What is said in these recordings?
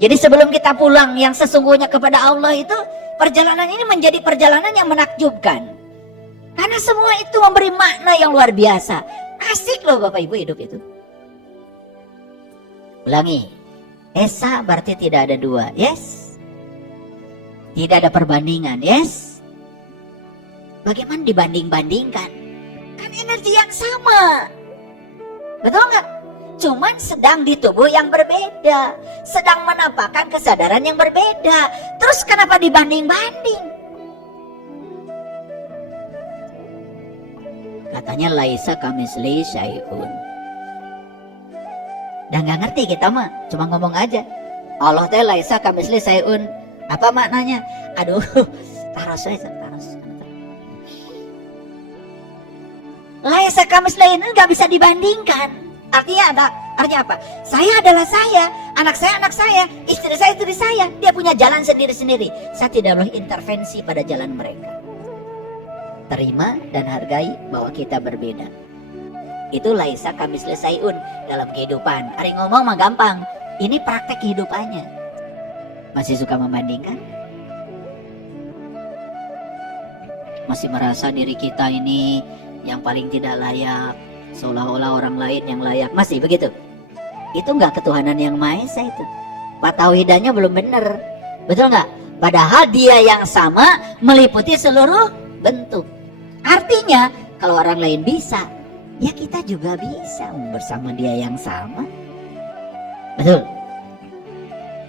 Jadi sebelum kita pulang yang sesungguhnya kepada Allah itu, perjalanan ini menjadi perjalanan yang menakjubkan. Karena semua itu memberi makna yang luar biasa. Asik loh Bapak Ibu hidup itu. Ulangi. Esa berarti tidak ada dua, yes. Tidak ada perbandingan, yes. Bagaimana dibanding-bandingkan? Kan energi yang sama. Betul nggak? Cuman sedang di tubuh yang berbeda, sedang menampakkan kesadaran yang berbeda. Terus kenapa dibanding-banding? Katanya laisa kamisli syai'un. Dan nggak ngerti kita mah, cuma ngomong aja. Allah teh laisa kamisli syai'un. Apa maknanya? Aduh, taros aja, taros. Laisa kamisli ini nggak bisa dibandingkan. Artinya apa? Saya adalah saya, anak saya, istri saya. Dia punya jalan sendiri-sendiri. Saya tidak boleh intervensi pada jalan mereka. Terima dan hargai bahwa kita berbeda. Itu laisa kamisli syai'un dalam kehidupan. Ari ngomong mah gampang. Ini praktek kehidupannya. Masih suka membandingkan? Masih merasa diri kita ini yang paling tidak layak, seolah-olah orang lain yang layak. Masih begitu? Itu enggak ketuhanan yang Maha Esa itu. Patauhidannya belum benar. Betul enggak? Padahal dia yang sama meliputi seluruh bentuk. Artinya kalau orang lain bisa, ya kita juga bisa bersama dia yang sama. Betul?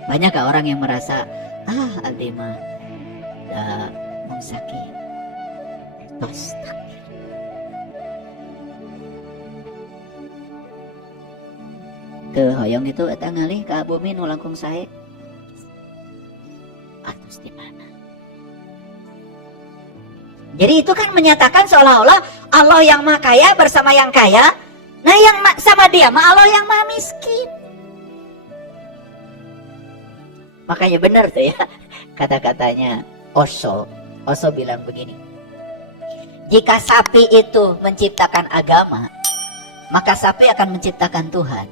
Banyak gak orang yang merasa Aldi mah mau sakit, tos takdir. Ke hoyong itu eta ngalih ka bumi nu langkung sae. Atus di mana? Jadi itu kan menyatakan seolah-olah Allah yang Maha Kaya bersama yang kaya. Nah yang sama dia mah Allah yang Maha Miskin. Makanya benar tuh ya kata-katanya Osho. Osho bilang begini. Jika sapi itu menciptakan agama, maka sapi akan menciptakan Tuhan.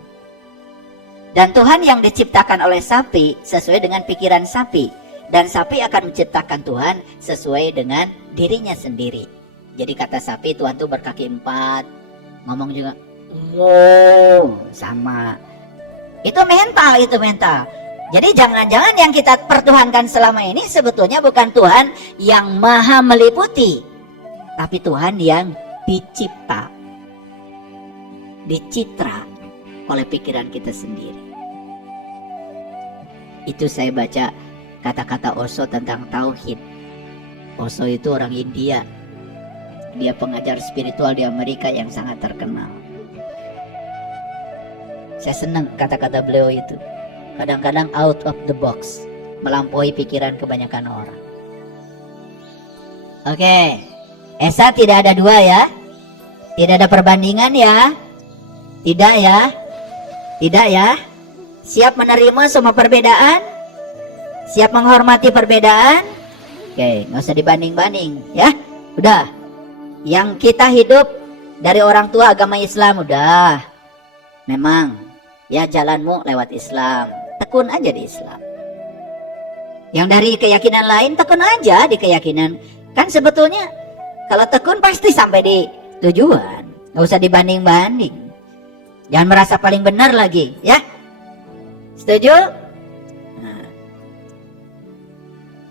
Dan Tuhan yang diciptakan oleh sapi sesuai dengan pikiran sapi. Dan sapi akan menciptakan Tuhan sesuai dengan dirinya sendiri. Jadi kata sapi Tuhan tuh berkaki 4. Ngomong juga sama. Itu mental. Jadi jangan-jangan yang kita pertuhankan selama ini sebetulnya bukan Tuhan yang maha meliputi, tapi Tuhan yang dicipta, dicitra oleh pikiran kita sendiri. Itu saya baca kata-kata Osho tentang tauhid. Osho itu orang India. Dia pengajar spiritual di Amerika yang sangat terkenal. Saya senang kata-kata beliau itu. Kadang-kadang out of the box, melampaui pikiran kebanyakan orang. Oke, Esa tidak ada dua ya. Tidak ada perbandingan ya. Tidak ya. Siap menerima semua perbedaan? Siap menghormati perbedaan? Oke, nggak usah dibanding-banding ya. Udah. Yang kita hidup dari orang tua agama Islam udah. Memang ya jalanmu lewat Islam. Tekun aja di Islam. Yang dari keyakinan lain tekun aja di keyakinan. Kan sebetulnya kalau tekun pasti sampai di tujuan. Nggak usah dibanding-banding. Jangan merasa paling benar lagi ya. Setuju? Nah.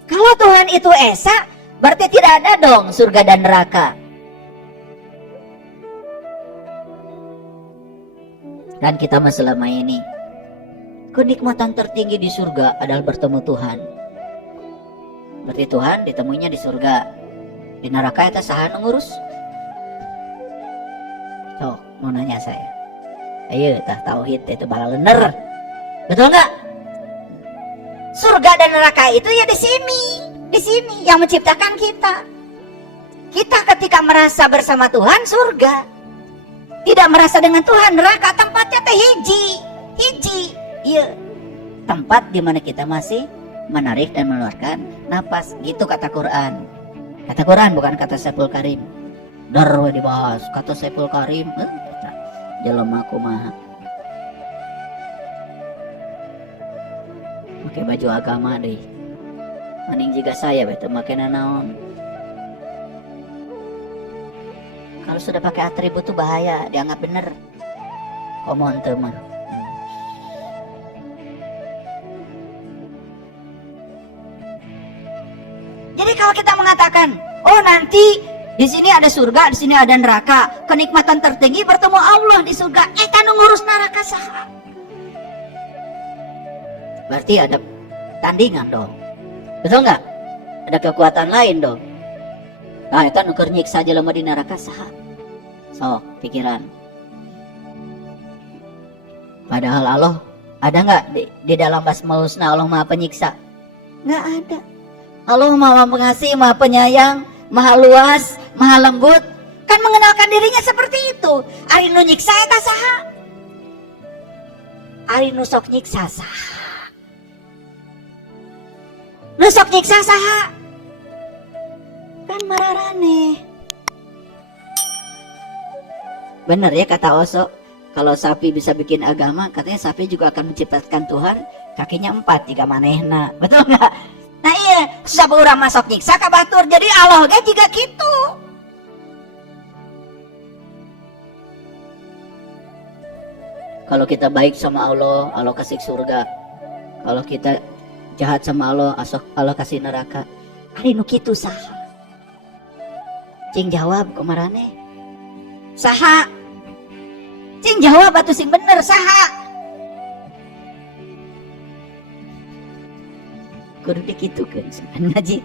Kalau Tuhan itu Esa, berarti tidak ada dong surga dan neraka. Dan kita selama ini kenikmatan tertinggi di surga adalah bertemu Tuhan. Berarti Tuhan ditemuinya di surga. Di neraka itu saha ngurus. So, mau nanya saya. Ayo, tauhid itu bala lener. Betul nggak? Surga dan neraka itu ya di sini yang menciptakan kita. Kita ketika merasa bersama Tuhan surga. Tidak merasa dengan Tuhan neraka, tempatnya teh hiji. Iya, tempat di mana kita masih menarik dan mengeluarkan napas. Gitu kata Quran. Kata Quran bukan kata Saiful Karim. Darwe dibahas kata Saiful Karim. Jelema kumaha. pakai baju agama deh. Mending jika saya betul pakai naon. Kalau sudah pakai atribut tuh bahaya, dianggap bener. Komon teman. Jadi kalau kita mengatakan, oh nanti di sini ada surga, di sini ada neraka, kenikmatan tertinggi bertemu Allah di surga. Tanu ngurus neraka saha? Berarti ada tandingan dong, betul nggak? Ada kekuatan lain dong. Nah, itu nuker nyiksa jelema di neraka saha? So, pikiran. Padahal Allah ada nggak di dalam Asmaul Husna Allah Maha Penyiksa? Nggak ada. Allah Maha Pengasih, Maha Penyayang, Maha Luas, Maha Lembut. Kan mengenalkan dirinya seperti itu. Ari nu nyiksa eta saha? Ari nu sok nyiksa saha? Nu sok nyiksa saha? Kan mararane. Bener ya kata Osho, kalau sapi bisa bikin agama, katanya sapi juga akan menciptakan Tuhan kakinya 4 jika manehna. Betul nggak? Nah iya, sabu urang masuk nyiksa ka batur, jadi Allah ge juga gitu. Kalau kita baik sama Allah, Allah kasih surga. Kalau kita jahat sama Allah, Allah kasih neraka. Ari nu kitu saha? Cing jawab kumarane. Saha? Cing jawab atuh sing bener saha? Kudu dikitukeun ngaji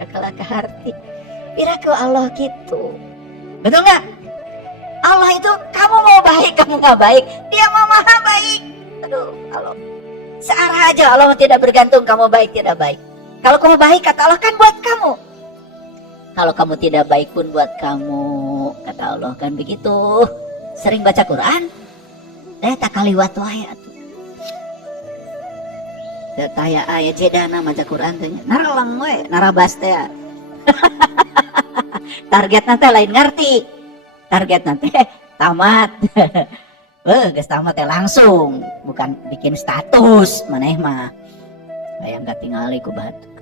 kakala kaharti. Piraku Allah gitu. Betul nggak? Allah itu kamu mau baik, kamu nggak baik, Dia mau maha baik. Aduh, Allah. Searah aja Allah tidak bergantung kamu baik tidak baik. Kalau kamu baik kata Allah kan buat kamu. Kalau kamu tidak baik pun buat kamu, kata Allah kan begitu. Sering baca Quran? Tak kaliwat wae atuh. Taya ayat cedana maca Quran teh naralang we narabas teh. Target nanti lain ngerti. Target nanti tamat. Geus tamat teh langsung, bukan bikin status maneh mah. Hayang katingali ku batur.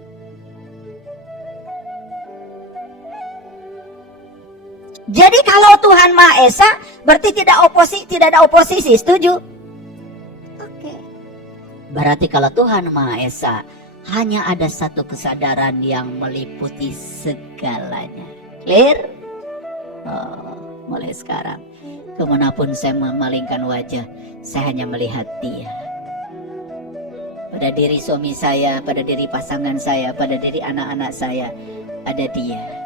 Jadi kalau Tuhan Maha Esa berarti tidak ada oposisi, setuju? Oke. Berarti kalau Tuhan Maha Esa hanya ada satu kesadaran yang meliputi segalanya. Clear? Oh, mulai sekarang kemanapun saya memalingkan wajah, saya hanya melihat Dia. Pada diri suami saya, pada diri pasangan saya, pada diri anak-anak saya, ada Dia.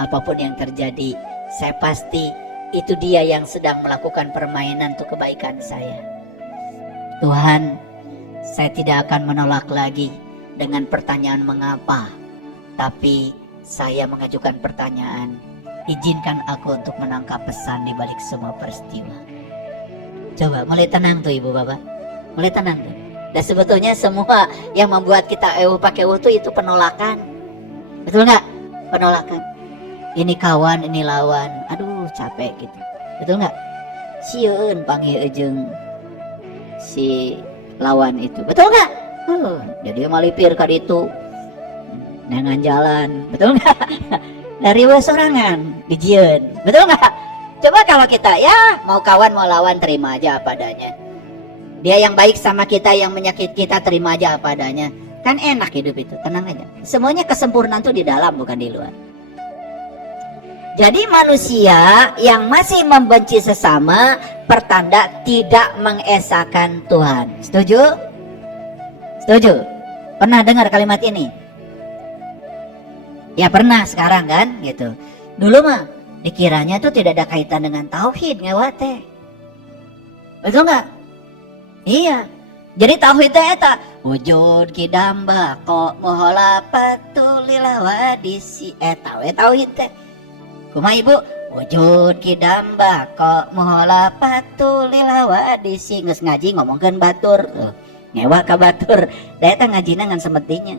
Apapun yang terjadi, saya pasti itu Dia yang sedang melakukan permainan untuk kebaikan saya. Tuhan, saya tidak akan menolak lagi dengan pertanyaan mengapa, tapi saya mengajukan pertanyaan, izinkan aku untuk menangkap pesan di balik semua peristiwa. Coba mulai tenang tuh ibu bapak, mulai tenang tuh. Dan sebetulnya semua yang membuat kita pakai itu penolakan, betul nggak? Penolakan. Ini kawan, ini lawan, aduh capek gitu, betul nggak? Sieun panggil ejeng si lawan itu, betul nggak? Jadi malipir kan itu dengan jalan, betul nggak? Dari sorangan dijieun, betul nggak? Coba kalau kita ya mau kawan mau lawan terima aja apa adanya. Dia yang baik sama kita, yang menyakit kita terima aja apa adanya. Kan enak hidup itu, tenang aja. Semuanya kesempurnaan tuh di dalam bukan di luar. Jadi manusia yang masih membenci sesama pertanda tidak mengesahkan Tuhan. Setuju? Setuju? Pernah dengar kalimat ini? Ya pernah sekarang kan gitu. Dulu mah dikiranya tuh tidak ada kaitan dengan tauhid ngewate. Betul nggak? Iya. Jadi tauhid teh eta wujud kidamba kok mohola patulila wadisi eta we tauhid teh. Kumaha ibu? Wujud kidamba kok mohola patulila wadisi geus ngaji ngomongkeun batur. Ngewa ka batur. Da eta ngajina ngan semetinya.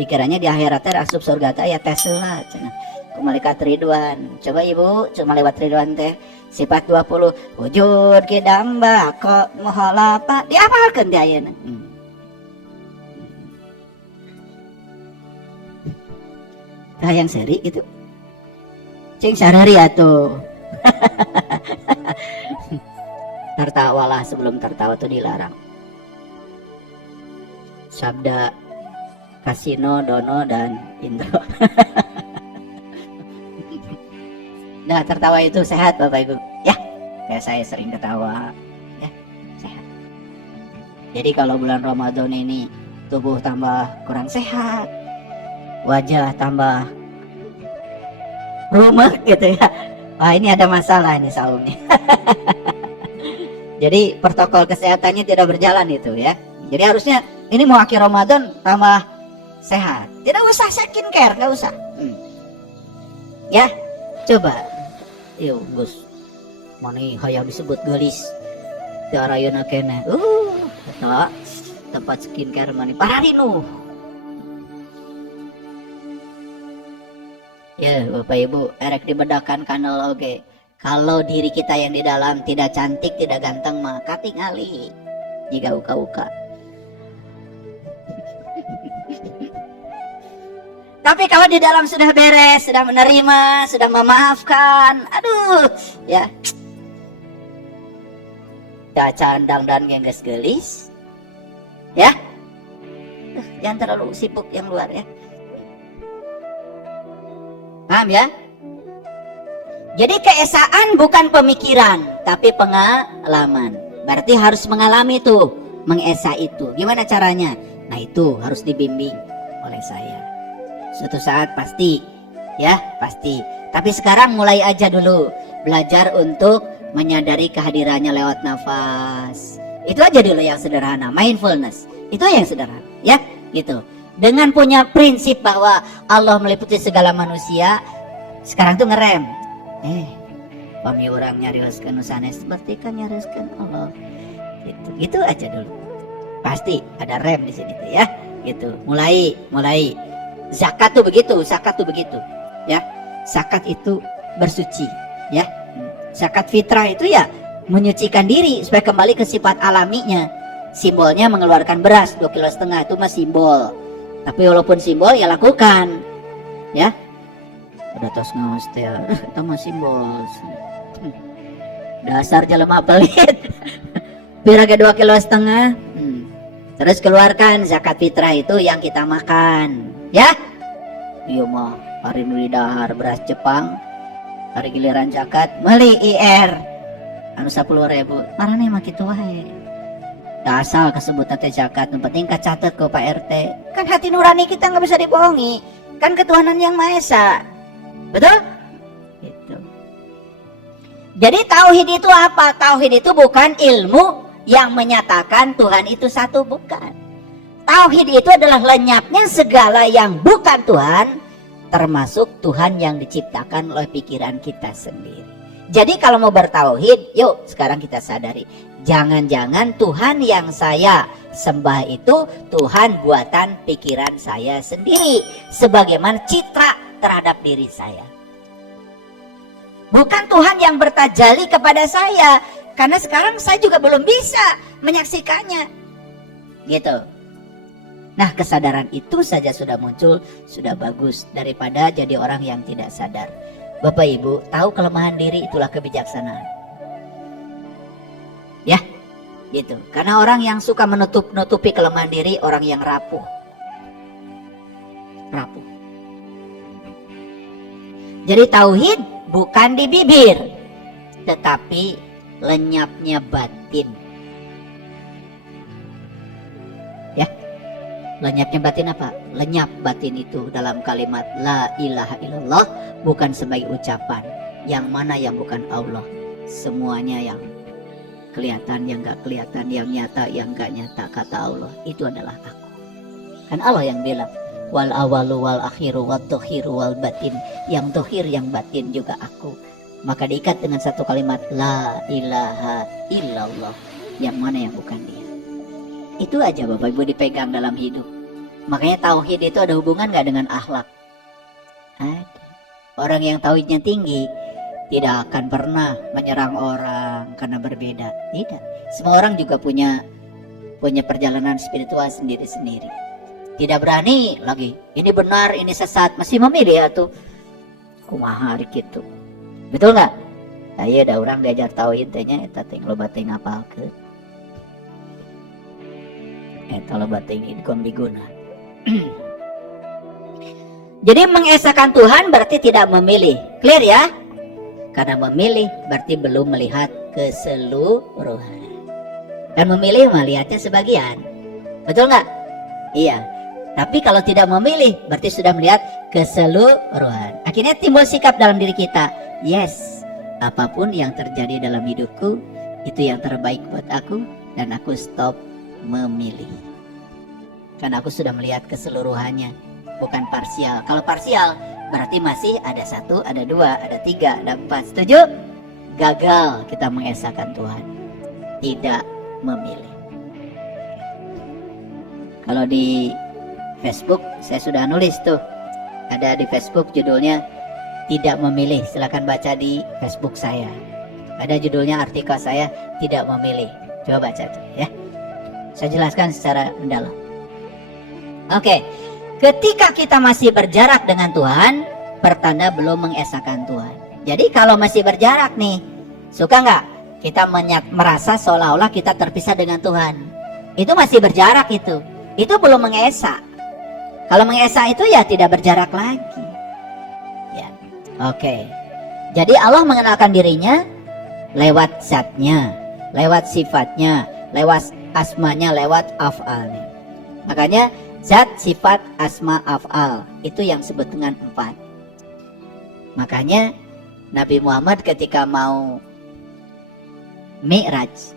Dikiranya di akhirat teh asup surga teh aya tes heula cenah. Ku malaikat Ridwan. Coba ibu cuma lewat Ridwan teh sifat 20 wujud kidamba kok mohola pat diapalkeun teh ayeuna. Yang seri gitu. Cing sarari atuh. Tertawalah sebelum tertawa tuh dilarang. Sabda Kasino, Dono, dan Indro. Nah, tertawa itu sehat Bapak Ibu. Ya, kayak saya sering ketawa. Ya, sehat. Jadi kalau bulan Ramadan ini tubuh tambah kurang sehat, wajah tambah rumek gitu ya. Wah, ini ada masalah ini saum nih. Jadi protokol kesehatannya tidak berjalan itu ya. Jadi harusnya ini mau akhir Ramadan tambah sehat. Tidak usah skincare, nggak usah. Ya, coba. Yuk Gus, mana hayang disebut gelis. Tiarayana kene. Eta tempat skincare mana pararinu. Ya Bapak Ibu, erek dibedakan kanal oge. Kalau diri kita yang di dalam tidak cantik, tidak ganteng mah katingali. Jika uka-uka. Tapi kalau di dalam sudah beres, sudah menerima, sudah memaafkan, aduh, ya. Candang dan gengges gelis. Ya. Jangan terlalu sibuk yang luar ya. Paham ya? Jadi keesaan bukan pemikiran, tapi pengalaman. Berarti harus mengalami tuh, mengesa itu. Gimana caranya? Nah itu harus dibimbing oleh saya. Suatu saat pasti, ya pasti. Tapi sekarang mulai aja dulu. Belajar untuk menyadari kehadirannya lewat nafas. Itu aja dulu yang sederhana, mindfulness. Itu yang sederhana, ya gitu. Dengan punya prinsip bahwa Allah meliputi segala manusia, sekarang tuh ngerem. Pami orang nyarioskeun sanes seperti kan nyarioskeun Allah. Gitu aja dulu. Pasti ada rem di sini tuh ya. Gitu. Mulai. Zakat tuh begitu, ya. Zakat itu bersuci, ya. Zakat fitrah itu ya menyucikan diri supaya kembali ke sifat alaminya. Simbolnya mengeluarkan beras 2,5 kg itu mah simbol. Tapi walaupun simbol ya lakukan, ya. Udah tos ngaos teh, itu mah simbol. Dasar jelema pelit. Piraga 2,5 kg. Terus keluarkan zakat fitrah itu yang kita makan, ya. Iya mah hari nu dahar beras Jepang, hari giliran zakat meuli IR anu 10.000. Marane mah kitu wae. Da asal kesebut teh zakat, yang penting kacatet ke Pak RT. Kan hati nurani kita nggak bisa dibohongi. Kan ketuhanan yang Maha Esa. Betul? Gitu. Jadi tauhid itu apa? Tauhid itu bukan ilmu yang menyatakan Tuhan itu satu, bukan. Tauhid itu adalah lenyapnya segala yang bukan Tuhan, termasuk Tuhan yang diciptakan oleh pikiran kita sendiri. Jadi kalau mau bertauhid, yuk sekarang kita sadari, jangan-jangan Tuhan yang saya sembah itu Tuhan buatan pikiran saya sendiri, sebagaimana citra terhadap diri saya. Bukan Tuhan yang bertajali kepada saya, karena sekarang saya juga belum bisa menyaksikannya. Gitu. Nah, kesadaran itu saja sudah muncul, sudah bagus daripada jadi orang yang tidak sadar. Bapak Ibu, tahu kelemahan diri itulah kebijaksanaan. Ya, gitu. Karena orang yang suka menutupi kelemahan diri, orang yang rapuh. Rapuh. Jadi tauhid bukan di bibir, tetapi lenyapnya batin. Ya, lenyapnya batin apa? Lenyap batin itu dalam kalimat la ilaha illallah, bukan sebagai ucapan. Yang mana yang bukan Allah, semuanya yang kelihatan, yang gak kelihatan, yang nyata, yang gak nyata, kata Allah itu adalah aku. Kan Allah yang bilang wal awalu wal akhiru wal tohiru wal batin, yang tohir yang batin juga aku. Maka diikat dengan satu kalimat la ilaha illallah, yang mana yang bukan dia. Itu aja Bapak Ibu dipegang dalam hidup. Makanya tauhid itu ada hubungan gak dengan akhlak? Ada. Orang yang tauhidnya tinggi tidak akan pernah menyerang orang karena berbeda. Tidak. Semua orang juga punya perjalanan spiritual sendiri-sendiri. Tidak berani lagi. Ini benar, ini sesat, masih memilih atuh. Kumaha ari kitu. Betul nggak? Aya da urang diajar tauhid teh nya eta teh loba teh ngapalkeun. Eta loba teh diguna. Jadi mengesahkan Tuhan berarti tidak memilih. Clear ya? Karena memilih berarti belum melihat keseluruhan. Dan memilih melihatnya sebagian. Betul nggak? Iya. Tapi kalau tidak memilih berarti sudah melihat keseluruhan. Akhirnya timbul sikap dalam diri kita. Yes, apapun yang terjadi dalam hidupku itu yang terbaik buat aku, dan aku stop memilih. Karena aku sudah melihat keseluruhannya, bukan parsial. Kalau parsial berarti masih ada 1, ada 2, ada 3, ada 4. Setuju? Gagal kita mengesahkan Tuhan. Tidak memilih. Kalau di Facebook saya sudah nulis tuh, ada di Facebook judulnya tidak memilih. Silakan baca di Facebook saya. Ada judulnya artikel saya tidak memilih. Coba baca tuh ya. Saya jelaskan secara mendalam. Oke, ketika kita masih berjarak dengan Tuhan, pertanda belum mengesahkan Tuhan. Jadi kalau masih berjarak nih, suka nggak kita merasa seolah-olah kita terpisah dengan Tuhan? Itu masih berjarak itu belum mengesah. Kalau mengesah itu ya tidak berjarak lagi. Ya, oke. Jadi Allah mengenalkan dirinya lewat zatnya, lewat sifatnya, lewat asmanya, lewat af'alnya. Makanya zat, sifat, asma, af'al itu yang disebut dengan 4. Makanya Nabi Muhammad ketika mau Mi'raj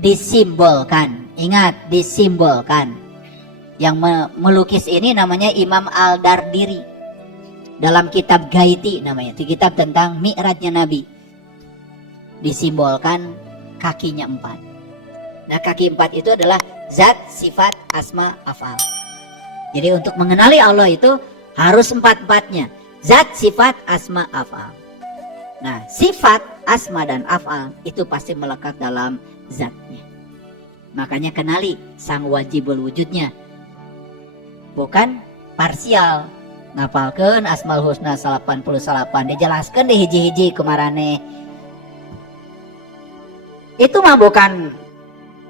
disimbolkan, ingat disimbolkan. Yang melukis ini namanya Imam Al-Dardiri. Dalam kitab Gaiti namanya, itu kitab tentang Mi'rajnya Nabi. Disimbolkan kakinya 4. Nah kaki 4 itu adalah zat, sifat, asma, af'al. Jadi untuk mengenali Allah itu harus 4-4-nya. Zat, sifat, asma, af'al. Nah sifat, asma, dan af'al itu pasti melekat dalam zatnya. Makanya kenali sang wajibul wujudnya. Bukan parsial. Ngapalkeun Asmaul Husna 88, dijelaskan di hiji-hiji kumarane. Itu mah bukan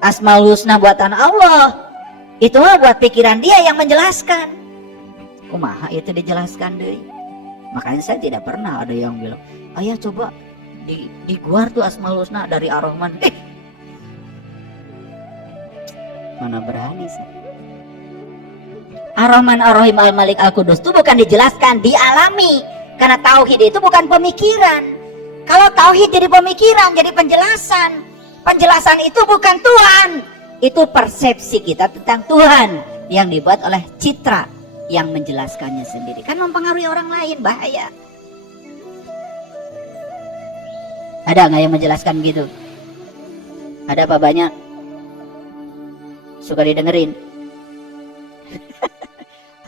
Asmaul Husna buatan Allah. Itu mah buat pikiran dia yang menjelaskan. Kumaha itu dijelaskan deui. Makanya saya tidak pernah ada yang bilang, "Ayah coba diguar tuh Asmaul Husna dari Ar-Rahman." Mana berani sih. Ar-Rahman, Ar-Rahim, Al-Malik, Al-Qudus itu bukan dijelaskan, dialami. Karena tauhid itu bukan pemikiran. Kalau tauhid jadi pemikiran, jadi penjelasan. Penjelasan itu bukan Tuhan. Itu persepsi kita tentang Tuhan yang dibuat oleh citra yang menjelaskannya sendiri. Kan mempengaruhi orang lain, bahaya. Ada nggak yang menjelaskan gitu? Ada apa banyak? Suka didengerin?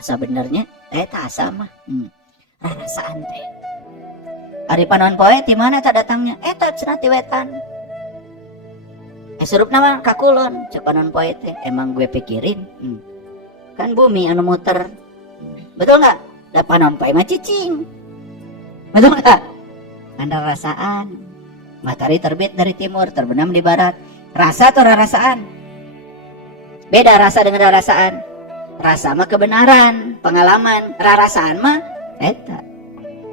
Asa benernya tak asa mah rasaan teh ari panon poe di mana tak datangnya tak cenah ti wetan surup nama kakulon cek panon poe teh emang gue pikirin kan bumi anu muter betul nggak da panon poe mah cicing betul nggak anda rasaan matahari terbit dari timur terbenam di barat rasa atau rasaan beda rasa dengan rasaan. Rasa mah kebenaran, pengalaman. Rarasaan mah eta.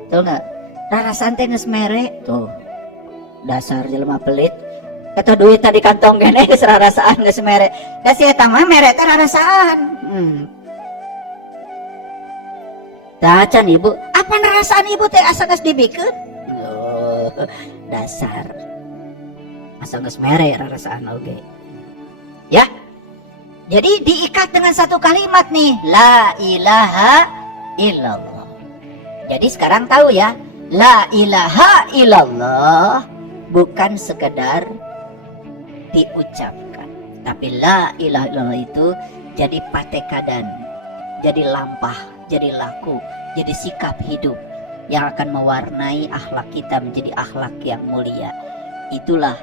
Betul nggak? Rarasaan teh geus mere tuh. Dasar jelema pelit. Eta duit tadi kantong gene geus rarasaan geus mere. Da si eta mah mere teh rarasaan. Tah can ibu, apa rarasaan ibu teh asa geus dibikeun? Loh, dasar. Asa geus mere rarasaan oge. Ya. Jadi diikat dengan satu kalimat nih, la ilaha illallah. Jadi sekarang tahu ya, la ilaha illallah bukan sekedar diucapkan, tapi la ilaha illallah itu jadi patekadan, jadi lampah, jadi laku, jadi sikap hidup yang akan mewarnai akhlak kita menjadi akhlak yang mulia. Itulah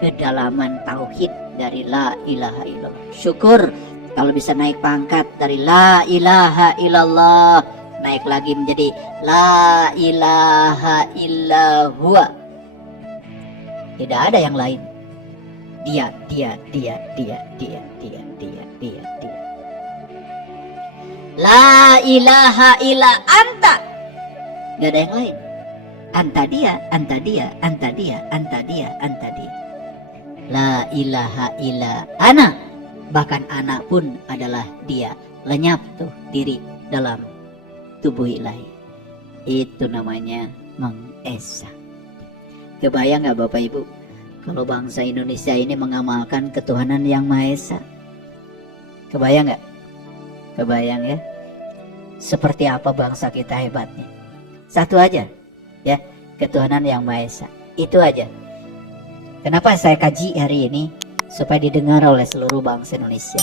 kedalaman tauhid dari la ilaha illallah. Syukur Kalau bisa naik pangkat dari la ilaha illallah, naik lagi menjadi la ilaha illallah. Tidak ada yang lain. Dia. La ilaha illa anta. Gak ada yang lain. Anta dia. La ilaha illa ana. Bahkan anak pun adalah dia. Lenyap tuh diri dalam tubuh ilahi. Itu namanya mengesa. Kebayang gak Bapak Ibu, kalau bangsa Indonesia ini mengamalkan ketuhanan yang Maha Esa? Kebayang gak? Kebayang ya? Seperti apa bangsa kita hebatnya. Satu aja ya, ketuhanan yang Maha Esa. Itu aja. Kenapa saya kaji hari ini? Supaya didengar oleh seluruh bangsa Indonesia.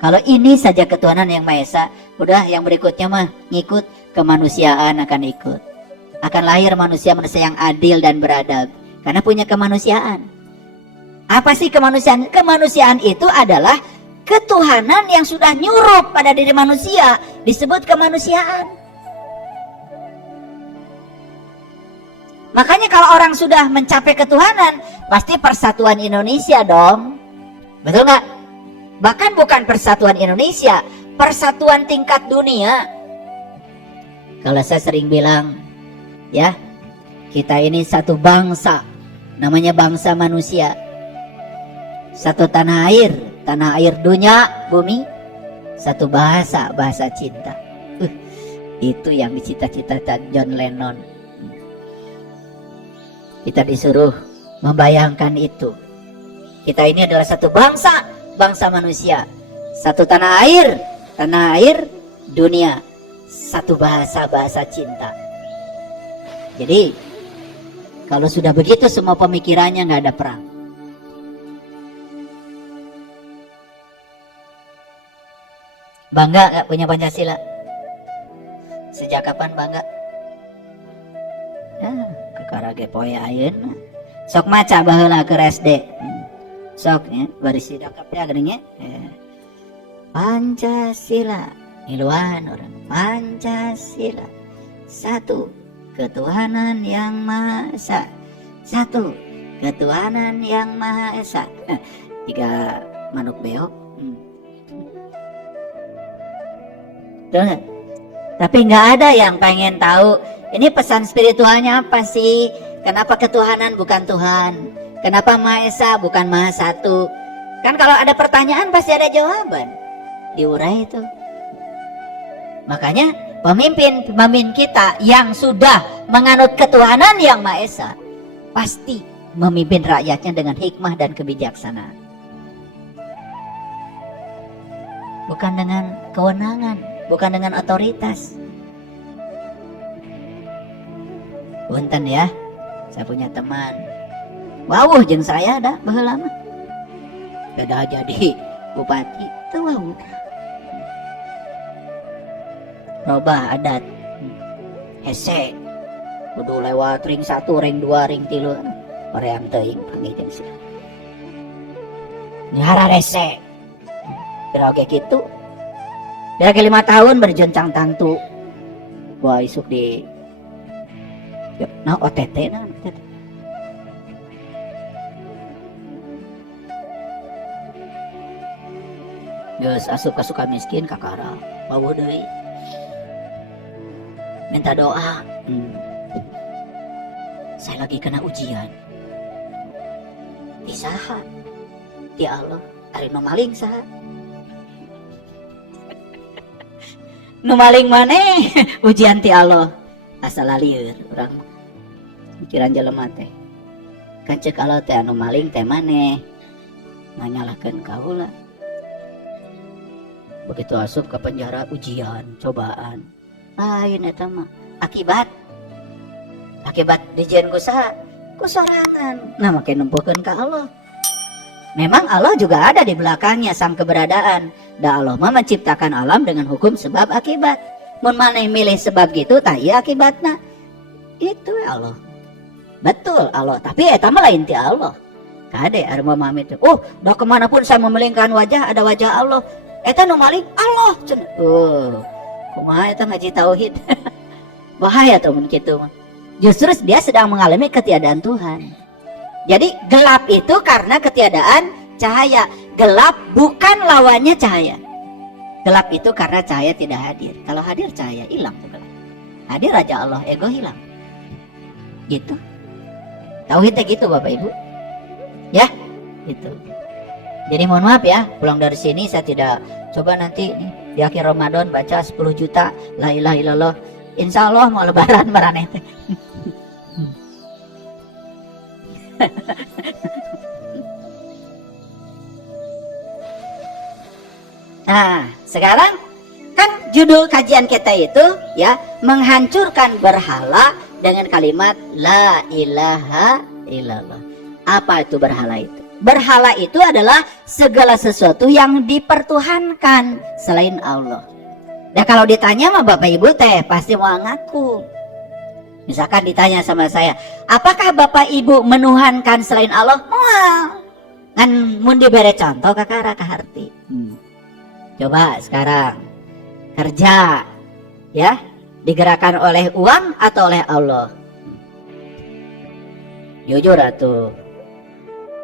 Kalau ini saja ketuhanan yang Maha Esa, udah yang berikutnya mah ngikut, kemanusiaan akan ikut. Akan lahir manusia-manusia yang adil dan beradab. Karena punya kemanusiaan. Apa sih kemanusiaan? Kemanusiaan itu adalah ketuhanan yang sudah nyurup pada diri manusia. Disebut kemanusiaan. Makanya kalau orang sudah mencapai ketuhanan, pasti persatuan Indonesia dong. Betul nggak? Bahkan bukan persatuan Indonesia, persatuan tingkat dunia. Kalau saya sering bilang, ya, kita ini satu bangsa, namanya bangsa manusia. Satu tanah air dunia, bumi. Satu bahasa cinta. Itu yang dicita-citakan John Lennon. Kita disuruh membayangkan itu. Kita ini adalah satu bangsa manusia. Satu tanah air dunia. Satu bahasa cinta. Jadi kalau sudah begitu semua pemikirannya nggak ada perang. Bangga nggak punya Pancasila? Sejak kapan bangga? Kekarage poe ayeuna. Sok maca baheula ke SD. Sok nya barisi dakapnya geuning nya. Pancasila, iluan orang. Pancasila. Satu ketuhanan yang Maha Esa. Satu ketuhanan yang Maha Esa. Tiga manuk beok. Tapi nggak ada yang pengen tahu ini pesan spiritualnya apa sih? Kenapa ketuhanan bukan Tuhan? Kenapa Maha Esa bukan Maha Satu? Kan kalau ada pertanyaan pasti ada jawaban. Diurai itu. Makanya pemimpin kita yang sudah menganut ketuhanan yang Maha Esa pasti memimpin rakyatnya dengan hikmah dan kebijaksanaan. Bukan dengan kewenangan, bukan dengan otoritas. Punten ya, saya punya teman. Wawuh jeung saya dah baheula mah. Beda jadi bupati teu wawuh. Loba adat. Hese. Kudu lewat ring 1, ring 2, ring 3. Hoream teuing panggih jeung sia. Nyara rese. Kira oge kitu. Dah 5 tahun berjencang tangtu. Gua isuk di nah OTT nah OTT. Geus asup ka suka miskin kakara wawuh deui minta doa. Saya lagi kena ujian di saha di Allah ari nu maling saha nu maling maneh ujian ti Allah asal lieur urang pikiran jelema teh kan ceuk Allah teh anu maling teh maneh nganyalakeun kaula begitu asup ke penjara ujian cobaan lain eta mah akibat dijieun ku saha ku sorangan nah make numpukeun ka Allah. Memang Allah juga ada di belakangnya sang keberadaan. Da Allah mah menciptakan alam dengan hukum sebab akibat. Mun maneh milih sebab gitu tah ieu akibatna. Itu Allah. Betul Allah, tapi eta mah lain ti Allah. Kade arma mami itu. Dah kemanapun saya memelingkan wajah, ada wajah Allah. Eta nu maling Allah. Kumaha eta ngaji tauhid. Bahaya tuh mun kitu mah. Justru dia sedang mengalami ketiadaan Tuhan. Jadi gelap itu karena ketiadaan cahaya. Gelap bukan lawannya cahaya. Gelap itu karena cahaya tidak hadir. Kalau hadir cahaya hilang tuh gelap. Hadir aja Allah, ego hilang. Gitu. Tauhidnya gitu Bapak Ibu. Ya, gitu. Jadi mohon maaf ya, pulang dari sini saya tidak coba nanti nih, di akhir Ramadan baca 10 juta la ilaha illallah. Insya Allah mau lebaran maraneh. Nah, sekarang kan judul kajian kita itu ya, menghancurkan berhala dengan kalimat la ilaha illallah. Apa itu berhala itu? Berhala itu adalah segala sesuatu yang dipertuhankan selain Allah. Nah kalau ditanya sama Bapak Ibu teh pasti mau ngaku. Misalkan ditanya sama saya, apakah Bapak Ibu menuhankan selain Allah? Wah, kan mun dibere contoh kakara kaharti. Coba sekarang kerja, ya, digerakkan oleh uang atau oleh Allah? Jujur atuh.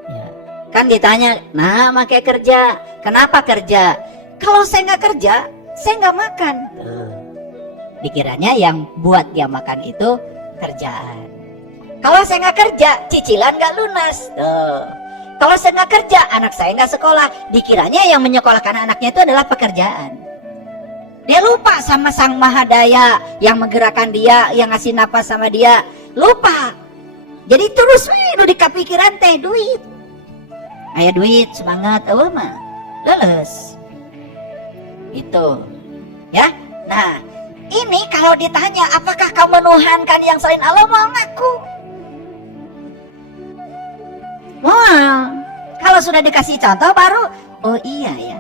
Ya. Kan ditanya, nah make kerja, kenapa kerja? Kalau saya nggak kerja, saya nggak makan. Dikiranya yang buat dia makan itu kerjaan. Kalau saya nggak kerja, cicilan nggak lunas. Kalau saya nggak kerja, anak saya nggak sekolah. Dikiranya yang menyekolahkan anaknya itu adalah pekerjaan. Dia lupa sama Sang Mahadaya yang menggerakkan dia, yang ngasih napas sama dia. Lupa. Jadi terus udah di kepikiran teh duit. Aya duit, semangat, mah leles. Itu. Ya. Nah, ini kalau ditanya apakah kamu menuhankan yang selain Allah, mau ngaku. Wah, kalau sudah dikasih contoh baru, oh iya ya.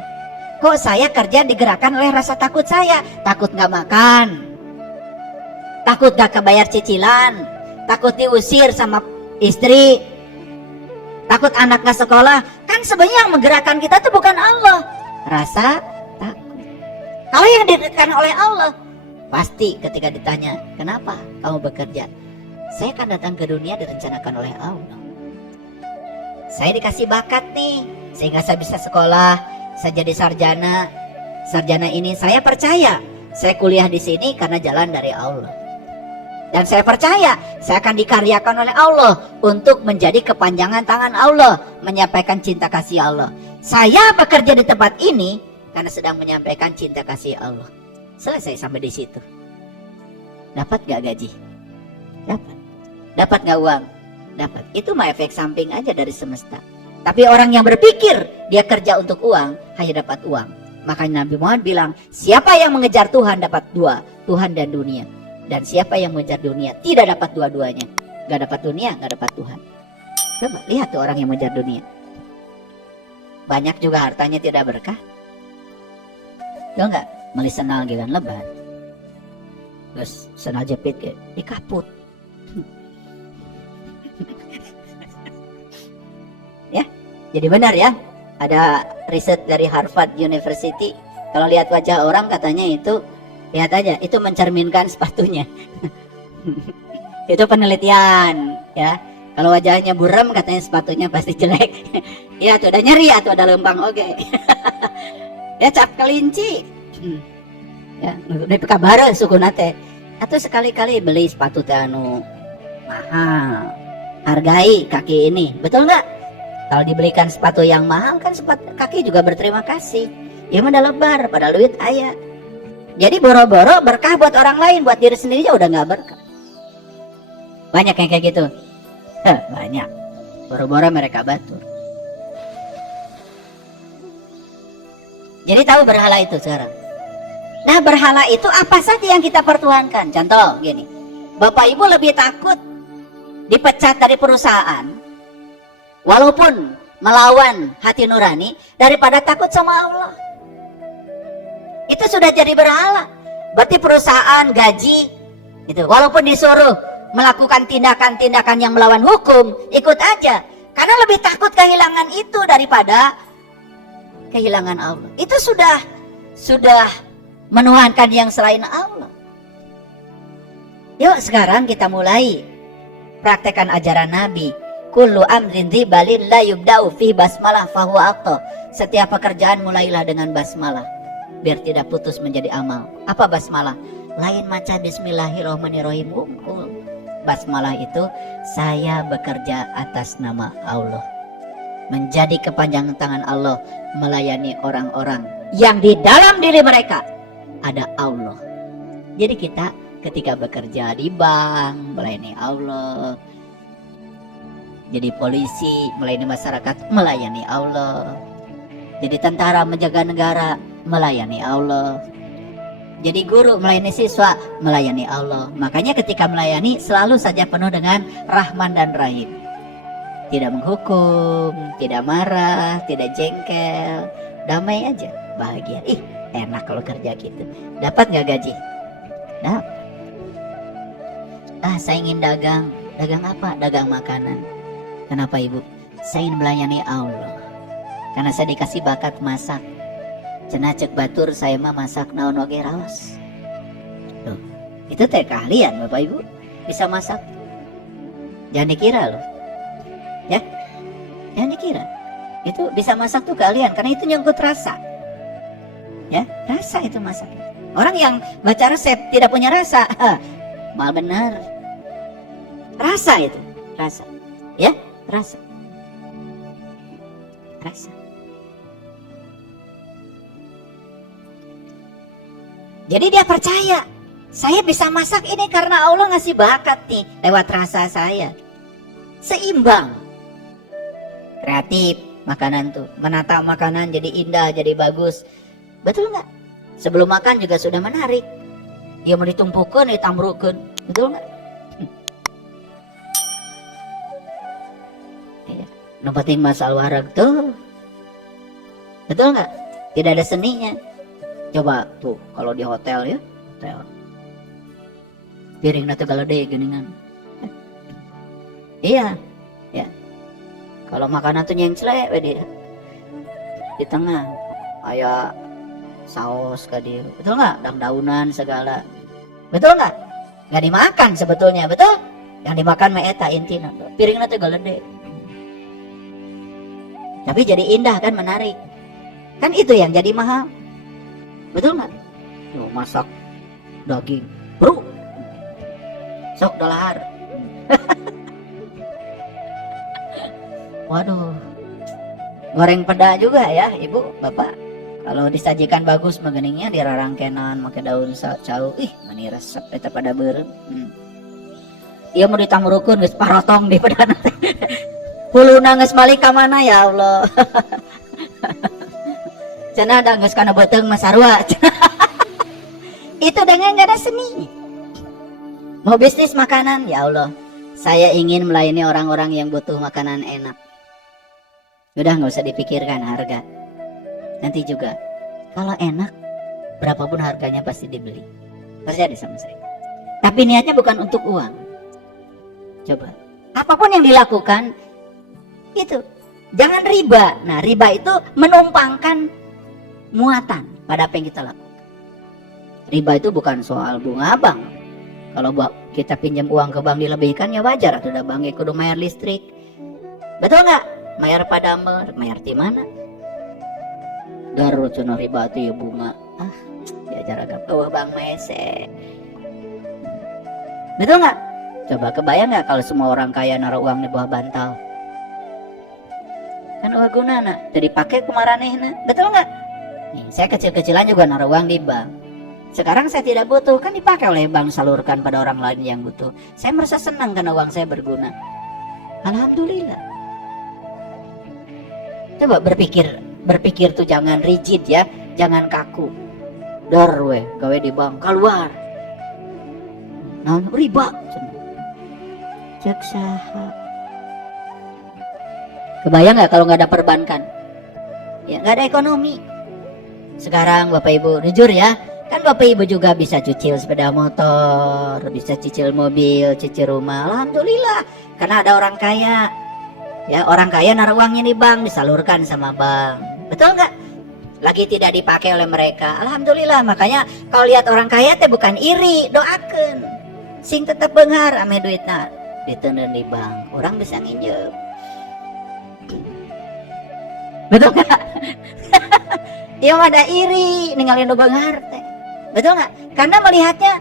Kok saya kerja digerakkan oleh rasa takut saya. Takut gak makan, takut gak kebayar cicilan, takut diusir sama istri, takut anak gak sekolah. Kan sebenarnya yang menggerakkan kita itu bukan Allah, rasa takut. Kalau yang digerakkan oleh Allah, pasti ketika ditanya kenapa kamu bekerja, saya akan datang ke dunia direncanakan oleh Allah. Saya dikasih bakat nih, sehingga saya bisa sekolah, saya jadi sarjana. Sarjana ini saya percaya, saya kuliah di sini karena jalan dari Allah. Dan saya percaya, saya akan dikaryakan oleh Allah untuk menjadi kepanjangan tangan Allah, menyampaikan cinta kasih Allah. Saya bekerja di tempat ini karena sedang menyampaikan cinta kasih Allah. Selesai sampai di situ. Dapat gak gaji? Dapat. Dapat gak uang? Dapat. Itu mah efek samping aja dari semesta. Tapi orang yang berpikir dia kerja untuk uang, hanya dapat uang. Makanya Nabi Muhammad bilang, siapa yang mengejar Tuhan dapat dua, Tuhan dan dunia. Dan siapa yang mengejar dunia tidak dapat dua-duanya. Gak dapat dunia, gak dapat Tuhan. Coba lihat tuh orang yang mengejar dunia. Banyak juga hartanya tidak berkah. Tuh enggak? Meli senal gitu kan lebar. Terus senal jepit kayak dikaput. Ya, jadi benar ya. Ada riset dari Harvard University. Kalau lihat wajah orang katanya itu, lihat aja, itu mencerminkan sepatunya. Itu penelitian ya. Kalau wajahnya buram katanya sepatunya pasti jelek. Ya tuh ada nyeri atau ada lembang oke. Ya cap kelinci. Ya, dari kabar suku nate. Atau sekali-kali beli sepatu teh anu mahal. Hargai kaki ini, betul nggak? Kalau dibelikan sepatu yang mahal kan sepatu kaki juga berterima kasih. Ya udah lebar, padahal duit ayah. Jadi boro-boro berkah buat orang lain, buat diri sendirinya udah nggak berkah. Banyak yang kayak gitu. Banyak. Boro-boro mereka batur. Jadi tahu berhala itu sekarang. Nah berhala itu apa saja yang kita pertuhankan? Contoh gini, Bapak Ibu lebih takut dipecat dari perusahaan walaupun melawan hati nurani daripada takut sama Allah. Itu sudah jadi berhala. Berarti perusahaan gaji itu walaupun disuruh melakukan tindakan-tindakan yang melawan hukum, ikut aja. Karena lebih takut kehilangan itu daripada kehilangan Allah. Itu sudah menuhankan yang selain Allah. Yuk sekarang kita mulai praktekkan ajaran Nabi. Kullu amrin dzibalin la yubda'u fi basmalah fahuwa aqta. Setiap pekerjaan mulailah dengan basmalah, biar tidak putus menjadi amal. Apa basmalah? Lain maca bismillahirrahmanirrahim. Basmalah itu saya bekerja atas nama Allah, menjadi kepanjangan tangan Allah, melayani orang-orang yang di dalam diri mereka ada Allah. Jadi kita ketika bekerja di bank melayani Allah, jadi polisi melayani masyarakat, melayani Allah. Jadi tentara menjaga negara, melayani Allah. Jadi guru melayani siswa, melayani Allah. Makanya ketika melayani selalu saja penuh dengan Rahman dan Rahim. Tidak menghukum, tidak marah, tidak jengkel, damai aja, bahagia. Ih, enak kalau kerja gitu. Dapat nggak gaji? Dapat. Saya ingin dagang. Dagang apa? Dagang makanan. Kenapa ibu? Saya ingin melayani Allah. Karena saya dikasih bakat masak. Cenah cek batur saya mah masak naon oge raos. Tuh, itu teh keahlian Bapak Ibu, bisa masak. Jangan dikira loh. Ya. Jangan dikira. Itu bisa masak tuh keahlian karena itu nyangkut rasa. Ya, rasa itu masak. Orang yang baca resep tidak punya rasa, mal benar. Rasa itu, rasa. Ya, rasa. Rasa. Jadi dia percaya, saya bisa masak ini karena Allah ngasih bakat nih lewat rasa saya. Seimbang. Kreatif makanan tuh, menata makanan jadi indah, jadi bagus. Betul nggak? Sebelum makan juga sudah menarik. Dia mau ditumpukan, ditamrukan. Betul nggak? Iya. Nempatin masal warag tuh. Betul nggak? Tidak ada seninya. Coba tuh kalau di hotel ya, hotel. Piring nate galede geningan. Iya, ya. Kalau makanan tuh nyenclek di tengah, kayak saus ke dia, betul nggak? Daun-daunan segala, betul nggak? Nggak dimakan sebetulnya, betul? Yang dimakan mah eta intina. Piring nate galede. Tapi jadi indah kan, menarik. Kan itu yang jadi mahal. Betul nggak? Yo, masak daging, bro, sok dollar. Waduh, goreng peda juga ya, ibu, bapak. Kalau disajikan bagus, mageningnya dirarangkenan, pakai daun cau. Ih, mani resep eta pada beureum. Iya mau ditamrukeun geus parotong di peda nanti. Huluna geus balik ka mana ya Allah. Cenah da geus kana beuteung mah sarua. Itu dengan gak ada seni. Mau bisnis makanan, ya Allah, saya ingin melayani orang-orang yang butuh makanan enak. Udah nggak usah dipikirkan harga. Nanti juga kalau enak, berapapun harganya pasti dibeli. Percaya deh sama saya. Tapi niatnya bukan untuk uang. Coba, apapun yang dilakukan itu jangan riba. Nah, riba itu menumpangkan muatan pada apa yang kita lakukan. Riba itu bukan soal bunga bank. Kalau kita pinjam uang ke bank dilebihkan ya wajar, atau udah bank kudu bayar listrik. Betul nggak? Bayar padamer, bayar di mana? Garut cuna riba itu ya bunga. Diajar agak bawah bank mese. Betul nggak? Coba kebayang nggak kalau semua orang kaya naruh uang di bawah bantal? Kan uang gunana, jadi pakai kumaranehna. Betul nggak? Nih, saya kecil-kecilan juga naruh uang di bank. Sekarang saya tidak butuh, kan dipakai oleh bank, salurkan pada orang lain yang butuh. Saya merasa senang karena uang saya berguna. Alhamdulillah. Coba berpikir tuh jangan rigid ya, jangan kaku. Dar we, gawe di bank keluar. Nah, riba. Cek saha. Kebayang nggak kalau nggak ada perbankan? Ya nggak ada ekonomi. Sekarang Bapak Ibu jujur ya, kan Bapak Ibu juga bisa cicil sepeda motor, bisa cicil mobil, cicil rumah. Alhamdulillah, karena ada orang kaya. Ya, orang kaya naruh uangnya di bank, disalurkan sama bank. Betul nggak? Lagi tidak dipakai oleh mereka. Alhamdulillah, makanya kalau lihat orang kaya teh bukan iri, doakan. Sing tetap beunghar ame duitna diteundeun di bank. Orang bisa nginjem. Betul nggak? Iya mah ada iri ninggalin nu beunghar teh. Betul nggak? Karena melihatnya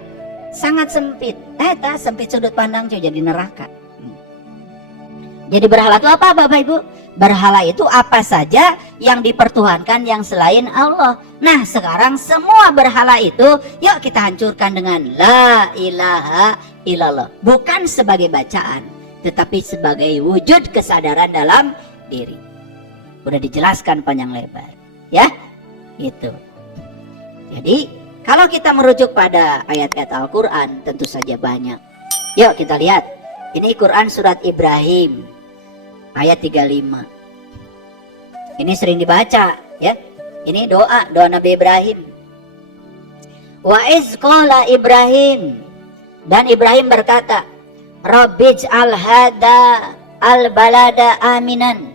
sangat sempit. Sempit sudut pandang cuy, jadi neraka. Jadi berhala itu apa Bapak Ibu? Berhala itu apa saja yang dipertuhankan yang selain Allah. Nah sekarang semua berhala itu yuk kita hancurkan dengan la ilaha illallah. Bukan sebagai bacaan, tetapi sebagai wujud kesadaran dalam diri. Udah dijelaskan panjang lebar. Ya gitu. Jadi kalau kita merujuk pada ayat-ayat Al-Quran tentu saja banyak. Yuk kita lihat. Ini Quran surat Ibrahim ayat 35. Ini sering dibaca ya. Ini doa Nabi Ibrahim. Wa iz qala Ibrahim, dan Ibrahim berkata, Rabbij'al hada al balada aminan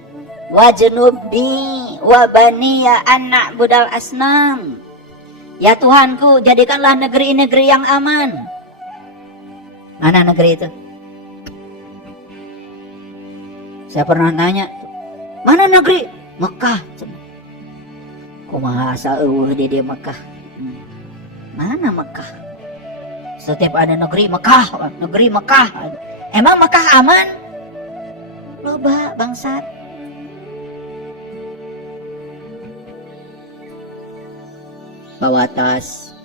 wajnubi wa baniya an na'budal asnam. Ya Tuhanku, jadikanlah negeri-negeri yang aman. Mana negeri itu? Saya pernah nanya, mana negeri? Mekah. Kumaha asa eueuh di dia Mekah. Mana Mekah? Setiap ada negeri Mekah, negeri Mekah. Emang Mekah aman? Loba bangsat. Bawa tas,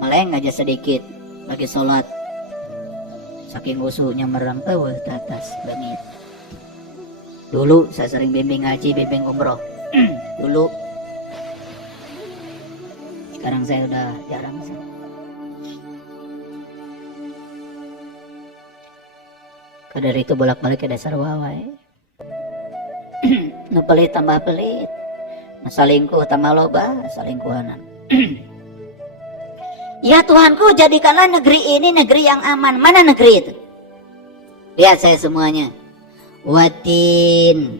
meleng aja sedikit, lagi sholat. Saking usuhnya merem, tas bengit. Dulu saya sering bimbing ngaji, bimbing umroh. Dulu. Sekarang saya udah jarang. Kadar itu bolak-balik ke dasar wawai. Nu pelit tambah pelit. Nu salingkuh tambah loba salingkuhanan. Ya Tuhanku, jadikanlah negeri ini negeri yang aman. Mana negeri itu? Lihat saya semuanya. Watin,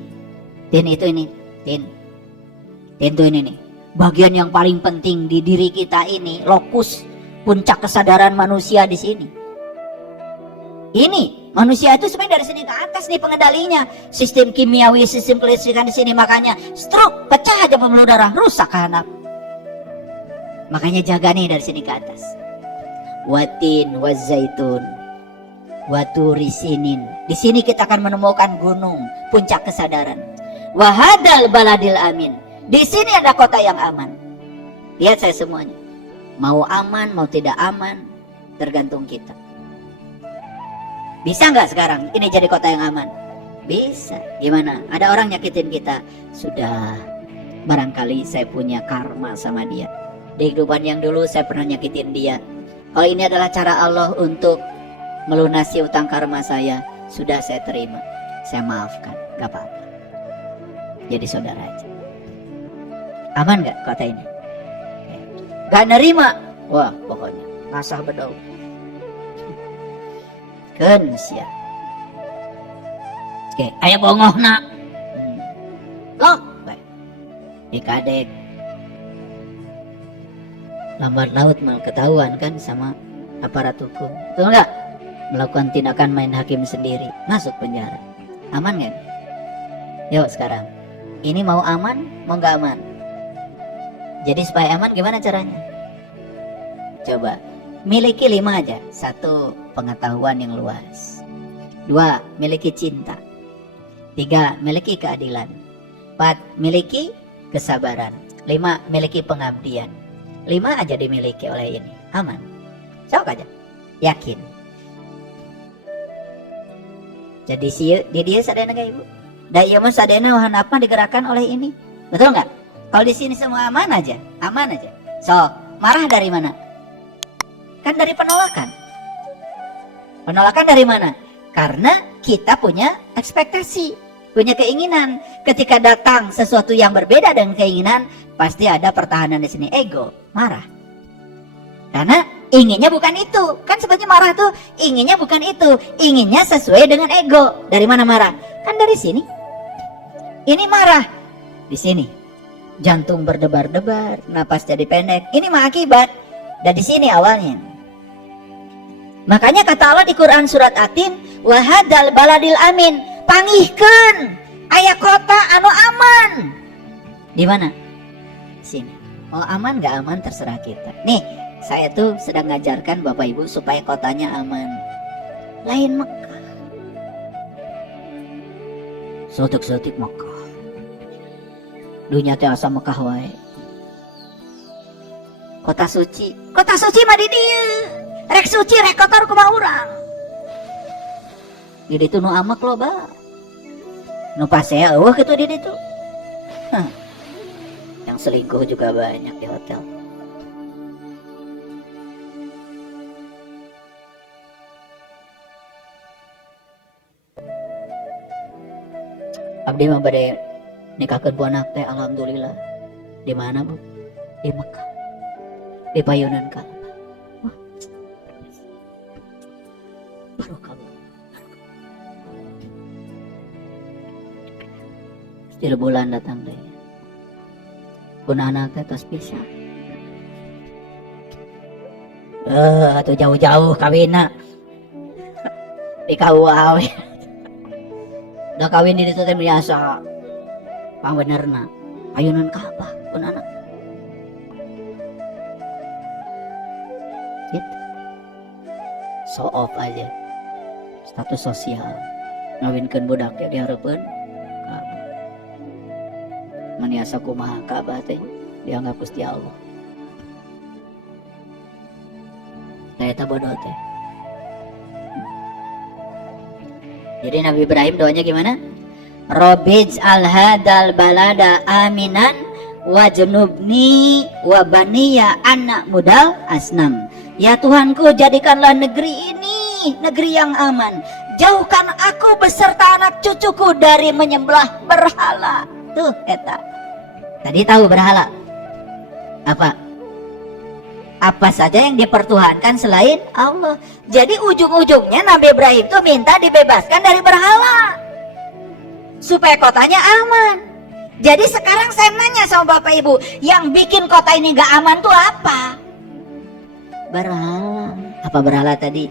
tin itu ini, tin itu ini nih. Bagian yang paling penting di diri kita ini, lokus puncak kesadaran manusia di sini. Ini manusia itu sebenarnya dari sini ke atas nih pengendalinya. Sistem kimiawi, sistem kelistrikan di sini, makanya stroke, pecah aja pembuluh darah, rusak anak. Makanya jaga nih dari sini ke atas. Watin wazaitun waturi sinin. Di sini kita akan menemukan gunung, puncak kesadaran. Wahadal baladil amin. Di sini ada kota yang aman. Lihat saya semuanya. Mau aman, mau tidak aman, tergantung kita. Bisa nggak sekarang ini jadi kota yang aman? Bisa. Gimana? Ada orang nyakitin kita. Sudah. Barangkali saya punya karma sama dia. Di kehidupan yang dulu saya pernah nyakitin dia. Kalau ini adalah cara Allah untuk melunasi utang karma saya, sudah saya terima, saya maafkan, gak apa-apa. Jadi saudara aja. Aman gak kota ini? Gak nerima? Wah pokoknya ngasah bedau. Ken siap. Oke, aya bongohna. Loh, baik. Dikadek. Lambat laut malah ketahuan kan sama aparat hukum. Betul nggak? Melakukan tindakan main hakim sendiri, masuk penjara. Aman nggak? Yuk sekarang, ini mau aman, mau nggak aman? Jadi supaya aman gimana caranya? Coba, miliki 5 aja. 1, pengetahuan yang luas. 2, miliki cinta. 3, miliki keadilan. 4, miliki kesabaran. 5, miliki pengabdian. 5 aja dimiliki oleh ini, aman. Sok aja, yakin. Jadi di dia sadena gak ibu? Da ieu mah sadena hanapna digerakkan oleh ini. Betul nggak? Kalau di sini semua aman aja, aman aja. So, marah dari mana? Kan dari penolakan. Penolakan dari mana? Karena kita punya ekspektasi, punya keinginan. Ketika datang sesuatu yang berbeda dengan keinginan, pasti ada pertahanan di sini, ego, marah. Karena inginnya bukan itu. Kan sebenarnya marah tuh inginnya bukan itu, inginnya sesuai dengan ego. Dari mana marah? Kan dari sini. Ini marah. Di sini jantung berdebar-debar, napas jadi pendek. Ini mah akibat. Dan di sini awalnya. Makanya kata Allah di Quran surat Atin, wa hadzal baladil amin, pangihkeun aya kota anu aman. Di mana? Sini. Oh, aman gak aman terserah kita. Nih, saya tuh sedang ngajarkan Bapak Ibu supaya kotanya aman. Lain Mekah. Sotik-sotik Mekah. Dunia teh asa Mekah wae. Kota suci mah di dieu. Rek suci rek kotor kumaha urang. Di ditu nu amak loba. Nu pasea eueuh kitu di ditu. Yang selingkuh juga banyak di hotel. Abdi mah bade nikahkeun buanak teh alhamdulillah. Di mana, Bu? Di Mekah. Di payunan Ka'bah. Wah. Barokallah. Jadi bulan datang deh. Pun anak teh tos pisah. Atuh jauh-jauh kawinna. Di KUA we. Udah kawin di ditu teh biasa. Pangbenerna payunan Ka'bah pun anak. Gitu. Show off aja. Status sosial. Ngawinkeun budak teh dihareupeun Ka'bah. Maniasa kumaha Ka'bah teh dianggap Gusti Allah. Eta bodoh teh. Jadi Nabi Ibrahim doanya gimana? Robij al-hadal balada aminan wajnubni wa baniya anak mudal asnam. Ya Tuhanku, jadikanlah negeri ini negeri yang aman. Jauhkan aku beserta anak cucuku dari menyembelih berhala. Tuh eta. Tadi tahu berhala apa? Apa saja yang dipertuhankan selain Allah. Jadi ujung-ujungnya Nabi Ibrahim tuh minta dibebaskan dari berhala supaya kotanya aman. Jadi sekarang saya nanya sama Bapak Ibu, yang bikin kota ini gak aman tuh apa? Berhala. Apa berhala tadi?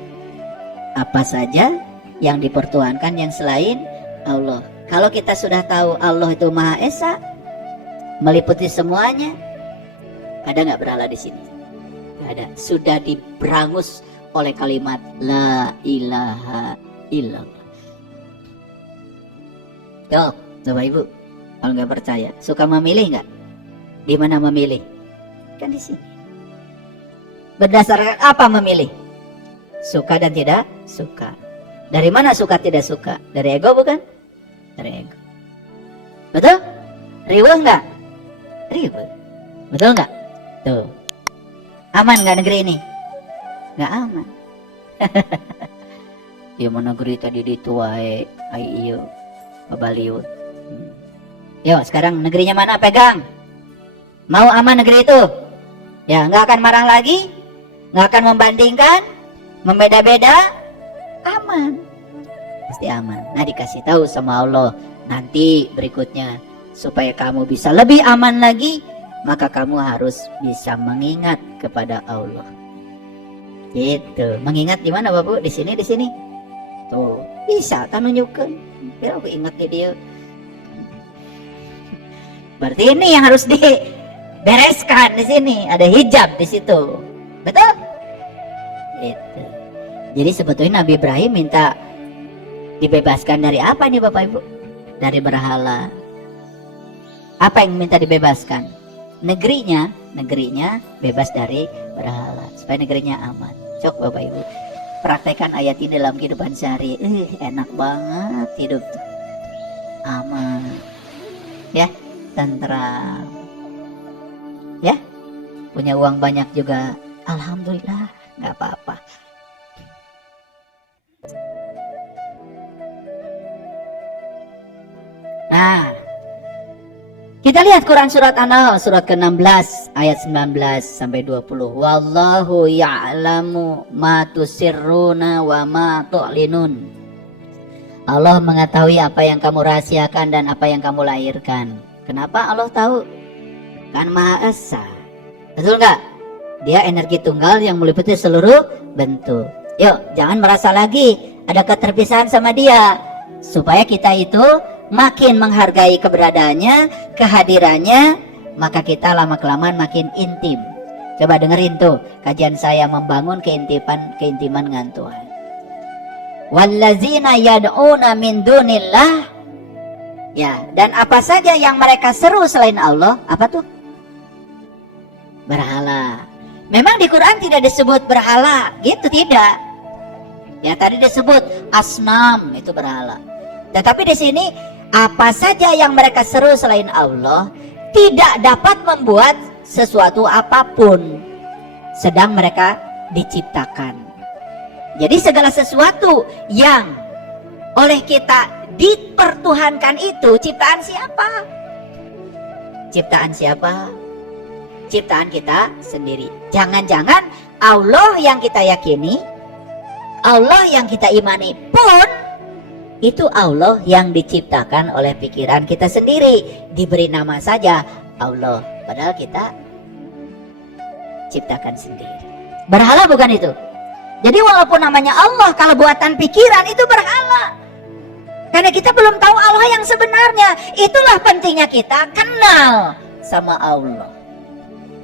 Apa saja yang dipertuhankan yang selain Allah. Kalau kita sudah tahu Allah itu Maha Esa, meliputi semuanya, ada nggak berhala di sini? Gak ada. Sudah diberangus oleh kalimat La ilaha illallah. Tuh, Bapak Ibu, kalau nggak percaya, suka memilih nggak? Di mana memilih? Kan di sini. Berdasarkan apa memilih? Suka dan tidak suka. Dari mana suka tidak suka? Dari ego bukan? Dari ego. Betul? Riweuh nggak? Riweuh. Betul nggak? Tuh. Aman nggak negeri ini? Nggak aman. Ya mau negeri tadi dituai, ayo. Babaliut. Yuk sekarang negerinya mana, pegang. Mau aman negeri itu? Ya nggak akan marah lagi, nggak akan membandingkan, membeda-beda, aman, pasti aman. Nah dikasih tahu sama Allah nanti berikutnya supaya kamu bisa lebih aman lagi, maka kamu harus bisa mengingat kepada Allah. Gitu. Mengingat di mana Bapak? Di sini, di sini. Tuh bisa kan nunjukkan. Biar aku ingat dia. Berarti ini yang harus dibereskan di sini. Ada hijab di situ. Betul? Gitu. Jadi sebetulnya Nabi Ibrahim minta dibebaskan dari apa nih Bapak Ibu? Dari berhala. Apa yang minta dibebaskan? Negerinya bebas dari berhala. Supaya negerinya aman. Cok Bapak Ibu. Praktekkan ayat ini dalam kehidupan sehari. Enak banget hidup tuh. Aman. Ya, tentram. Ya, punya uang banyak juga. Alhamdulillah, nggak apa-apa. Nah, kita lihat Quran surat An-Nahl surat ke-16 ayat 19 sampai 20. Wallahu ya'lamu ma tusirruna wa ma tu'linun. Allah mengetahui apa yang kamu rahasiakan dan apa yang kamu lahirkan. Kenapa Allah tahu? Kan Maha Esa. Betul nggak? Dia energi tunggal yang meliputi seluruh bentuk. Yuk, jangan merasa lagi ada keterpisahan sama dia. Supaya kita itu makin menghargai keberadaannya, kehadirannya, maka kita lama-kelamaan makin intim. Coba dengerin tuh kajian saya membangun keintiman dengan Tuhan. Wallazina yad'una min dunillah. Ya, dan apa saja yang mereka seru selain Allah, apa tuh? Berhala. Memang di Quran tidak disebut berhala, gitu tidak. Ya, tadi disebut asnam, itu berhala. Tetapi di sini apa saja yang mereka seru selain Allah tidak dapat membuat sesuatu apapun sedang mereka diciptakan. Jadi segala sesuatu yang oleh kita dipertuhankan itu ciptaan siapa? Ciptaan siapa? Ciptaan kita sendiri. Jangan-jangan Allah yang kita yakini, Allah yang kita imani pun itu Allah yang diciptakan oleh pikiran kita sendiri. Diberi nama saja Allah, padahal kita ciptakan sendiri. Berhala bukan itu. Jadi walaupun namanya Allah, kalau buatan pikiran itu berhala. Karena kita belum tahu Allah yang sebenarnya. Itulah pentingnya kita kenal sama Allah.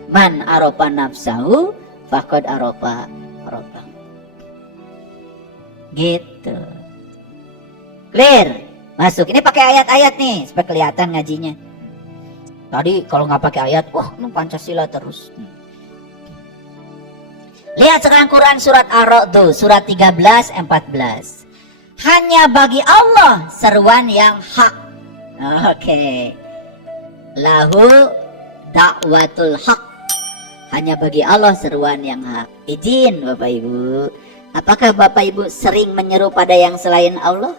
Man aropa nafsahu faqad aropa rabbahu. Gitu. Clear? Masuk. Ini pakai ayat-ayat nih supaya kelihatan ngajinya. Tadi kalau nggak pakai ayat, wah lu Pancasila terus. Lihat sekarang Quran surat Ar-Ra'd surat 13-14. Hanya bagi Allah seruan yang hak. Oke. Lahu da'watul haq. Hanya bagi Allah seruan yang hak. Izin Bapak Ibu. Apakah Bapak Ibu sering menyeru pada yang selain Allah?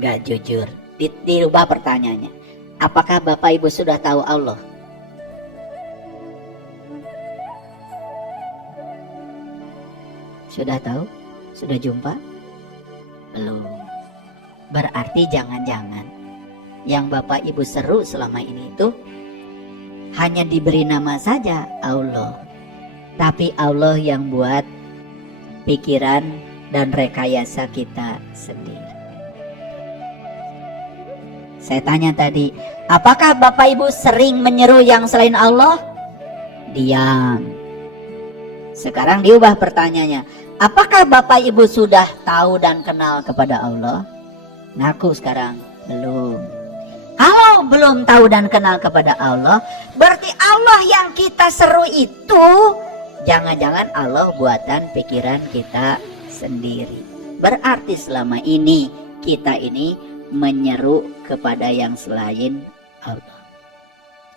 Gak jujur. Dirubah pertanyaannya. Apakah Bapak Ibu sudah tahu Allah? Sudah tahu? Sudah jumpa? Belum. Berarti jangan-jangan yang Bapak Ibu seru selama ini itu hanya diberi nama saja Allah. Tapi Allah yang buat pikiran dan rekayasa kita sendiri. Saya tanya tadi, apakah Bapak Ibu sering menyeru yang selain Allah? Diam. Sekarang diubah pertanyaannya. Apakah Bapak Ibu sudah tahu dan kenal kepada Allah? Ngaku sekarang, belum. Kalau belum tahu dan kenal kepada Allah, berarti Allah yang kita seru itu jangan-jangan Allah buatan pikiran kita sendiri. Berarti selama ini kita ini menyeru kepada yang selain Allah.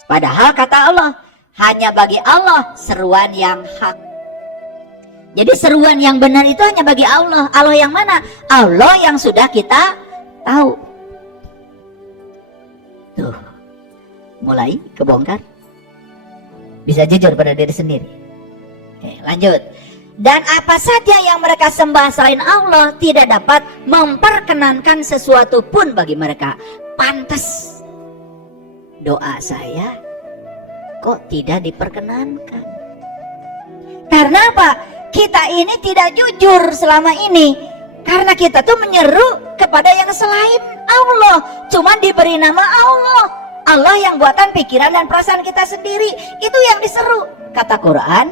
Padahal kata Allah, hanya bagi Allah seruan yang hak. Jadi seruan yang benar itu hanya bagi Allah. Allah yang mana? Allah yang sudah kita tahu. Tuh, mulai kebongkar. Bisa jujur pada diri sendiri. Oke, lanjut. Dan apa saja yang mereka sembah selain Allah tidak dapat memperkenankan sesuatu pun bagi mereka. Pantas doa saya kok tidak diperkenankan. Karena apa? Kita ini tidak jujur selama ini. Karena kita tuh menyeru kepada yang selain Allah. Cuma diberi nama Allah. Allah yang buatan pikiran dan perasaan kita sendiri. Itu yang diseru. Kata Quran,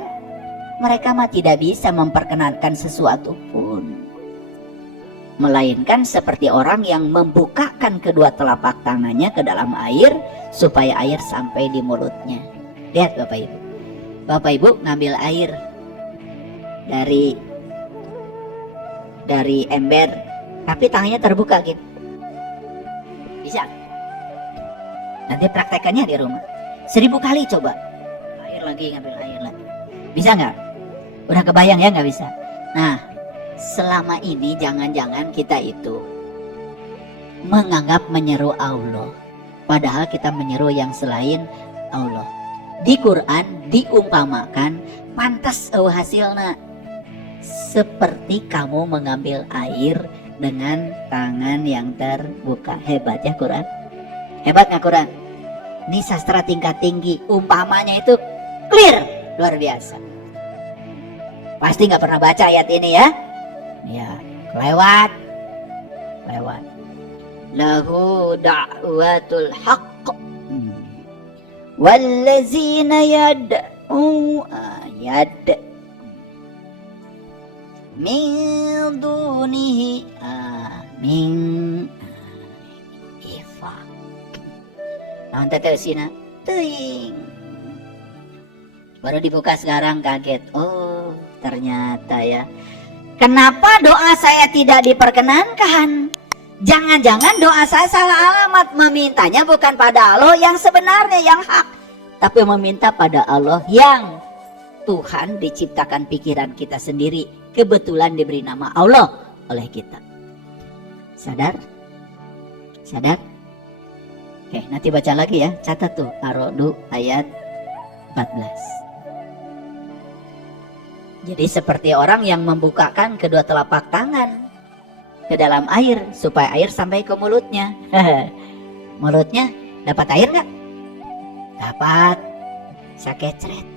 mereka mah tidak bisa memperkenankan sesuatu pun. Melainkan seperti orang yang membukakan kedua telapak tangannya ke dalam air supaya air sampai di mulutnya. Lihat Bapak Ibu. Bapak Ibu ngambil air dari ember, tapi tangannya terbuka gitu. Bisa? Nanti praktekannya di rumah. 1000 kali coba. Air lagi, ngambil air lagi. Bisa nggak? Udah kebayang ya nggak bisa? Nah, selama ini jangan-jangan kita itu menganggap menyeru Allah, padahal kita menyeru yang selain Allah. Di Quran diumpamakan pantas hasilnya. seperti kamu mengambil air dengan tangan yang terbuka. Hebat ya Quran. Hebat nggak Quran? Ini sastra tingkat tinggi, umpamanya itu clear, luar biasa. Pasti nggak pernah baca ayat ini ya? Ya, lewat. Lahu da'watul haqq. Wallazina yad'u min dunihi min ifak. Nah, tetesina teuing. Baru dibuka sekarang kaget. Oh, ternyata ya. Kenapa doa saya tidak diperkenankan? Jangan-jangan doa saya salah alamat, memintanya bukan pada Allah yang sebenarnya, yang hak, tapi meminta pada Allah yang Tuhan diciptakan pikiran kita sendiri, kebetulan diberi nama Allah oleh kita. Sadar? Sadar? Oke, nanti baca lagi ya, catat tuh Ar-Ra'd ayat 14. Jadi seperti orang yang membukakan kedua telapak tangan ke dalam air supaya air sampai ke mulutnya. Mulutnya dapat air nggak? Dapat. Sakecret.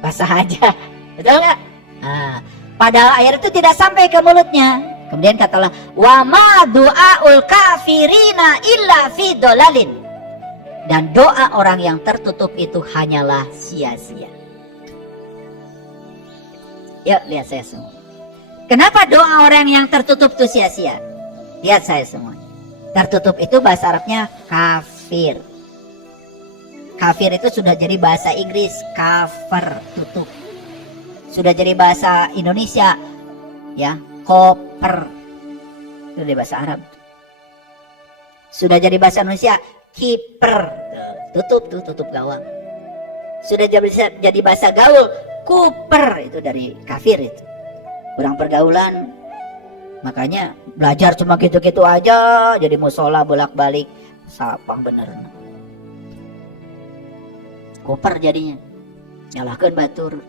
Basah aja. Betul nggak? Nah, padahal air itu tidak sampai ke mulutnya. Kemudian kata Allah, wa ma du'aul kafirina illa fi dolalin. Dan doa orang yang tertutup itu hanyalah sia-sia. Yuk lihat saya semua. Kenapa doa orang yang tertutup itu sia-sia? Lihat saya semua. Tertutup itu bahasa Arabnya kafir. Kafir itu sudah jadi bahasa Inggris, cover, tutup. Sudah jadi bahasa Indonesia, ya, koper. Itu dari bahasa Arab. Sudah jadi bahasa Indonesia, kiper. Tutup tuh, tutup gawang. Sudah jadi bahasa gaul, kuper. Itu dari kafir itu. Kurang pergaulan, makanya belajar cuma gitu-gitu aja, jadi musola bolak-balik, sapang bener. Koper jadinya, nyalakan batur.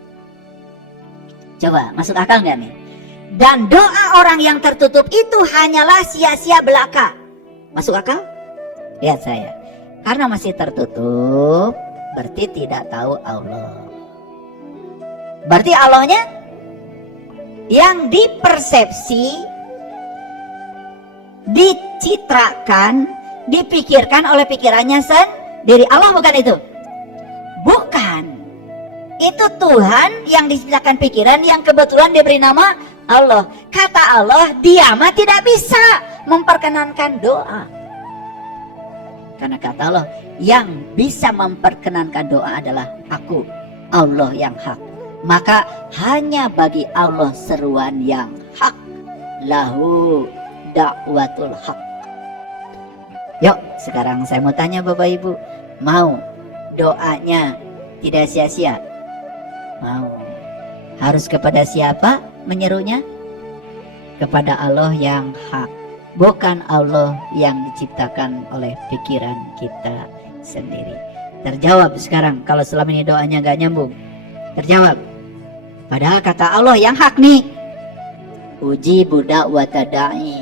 Coba masuk akal nggak nih? Dan doa orang yang tertutup itu hanyalah sia-sia belaka. Masuk akal? Lihat saya, karena masih tertutup, berarti tidak tahu Allah. Berarti Allahnya yang dipersepsi, dicitrakan, dipikirkan oleh pikirannya sendiri. Allah bukan itu? Bukan. Itu Tuhan yang diciptakan pikiran yang kebetulan diberi nama Allah. Kata Allah, dia mah tidak bisa memperkenankan doa. Karena kata Allah, yang bisa memperkenankan doa adalah aku, Allah yang hak. Maka hanya bagi Allah seruan yang hak. Lahu da'watul hak. Yuk, sekarang saya mau tanya Bapak Ibu, mau doanya tidak sia-sia? Mau. Harus kepada siapa menyerunya? Kepada Allah yang hak, bukan Allah yang diciptakan oleh pikiran kita sendiri. Terjawab sekarang kalau selama ini doanya gak nyambung. Terjawab. Padahal kata Allah yang hak nih, uji budak watadai,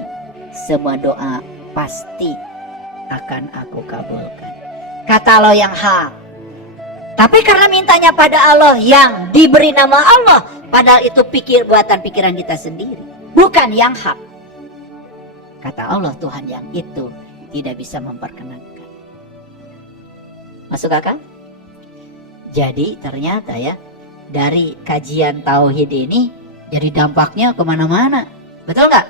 semua doa pasti akan aku kabulkan. Kata Allah yang hak. Tapi karena mintanya pada Allah yang diberi nama Allah, padahal itu buatan pikiran kita sendiri, bukan yang hak. Kata Allah, Tuhan yang itu tidak bisa memperkenankan. Masuk akal? Jadi ternyata ya, dari kajian tauhid ini jadi dampaknya kemana-mana, betul nggak?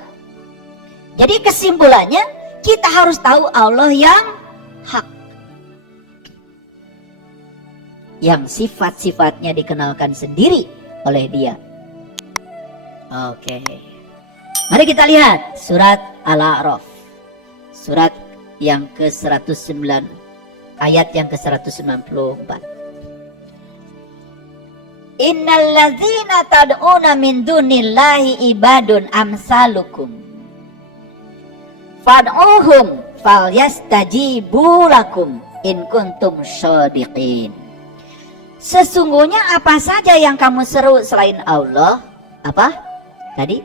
Jadi kesimpulannya kita harus tahu Allah yang hak, yang sifat-sifatnya dikenalkan sendiri oleh Dia. Oke, mari kita lihat surat Al-A'raf, surat yang ke-109, ayat yang ke-194. Innalladzina tad'una min dunillahi ibadun amsalukum fad'uhum falyastajibu lakum in kuntum shadiqin. Sesungguhnya apa saja yang kamu seru selain Allah? Apa? Tadi?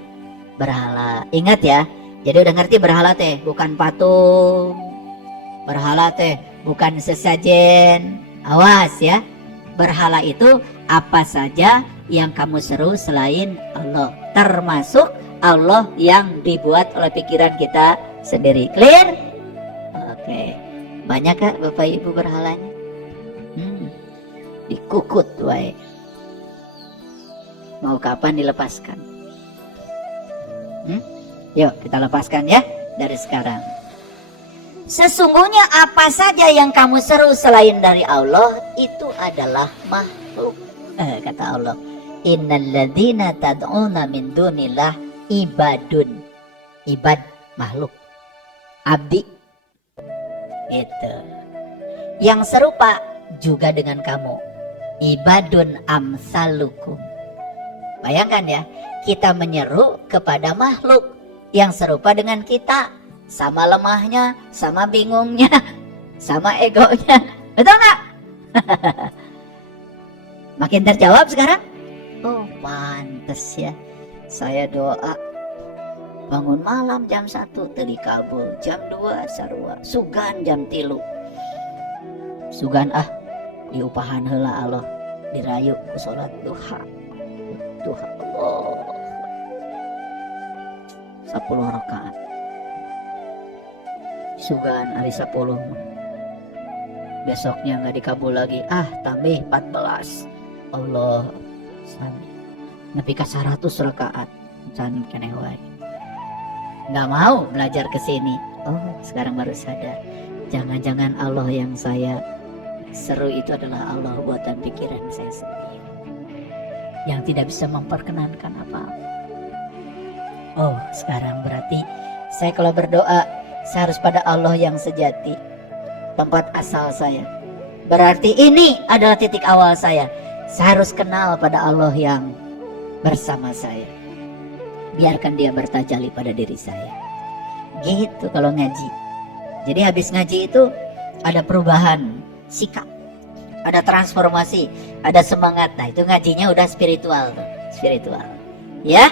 Berhala. Ingat ya. Jadi udah ngerti berhala teh bukan patung. Berhala teh bukan sesajen. Awas ya. Berhala itu apa saja yang kamu seru selain Allah. Termasuk Allah yang dibuat oleh pikiran kita sendiri. Clear? Oke. Banyak kah Bapak Ibu berhalanya? Dikukut wae. Mau kapan dilepaskan? Yuk kita lepaskan ya dari sekarang. Sesungguhnya apa saja yang kamu seru selain dari Allah itu adalah makhluk. Kata Allah, innalladzina tad'una min dunillah ibadun. Ibad makhluk. Abdi. Itu. Yang serupa juga dengan kamu. Ibadun amsalukum. Bayangkan ya, kita menyeru kepada makhluk yang serupa dengan kita, sama lemahnya, sama bingungnya, sama egonya. Betul nggak? Makin terjawab sekarang? Oh pantes ya. Saya doa bangun malam jam 1 teu kabul, jam 2 sarua, sugan jam 3. Sugan diupahan heula Allah, dirayu ku salat duha. Duha Allah 10 rakaat. Sugan hari 10. Besoknya nggak dikabul lagi. Tambah 14. Allah sami. Nepi ka 100 rakaat. Can keneh wae. Nggak mau belajar ke sini. Sekarang baru sadar. Jangan-jangan Allah yang saya seru itu adalah Allah buatan pikiran saya sendiri yang tidak bisa memperkenankan apa-apa. Sekarang berarti saya kalau berdoa saya harus pada Allah yang sejati, tempat asal saya. Berarti ini adalah titik awal saya. Saya harus kenal pada Allah yang bersama saya. Biarkan dia bertajalli pada diri saya. Gitu kalau ngaji. Jadi habis ngaji itu ada perubahan sikap, ada transformasi, ada semangat. Nah itu ngajinya udah spiritual tuh. Spiritual ya.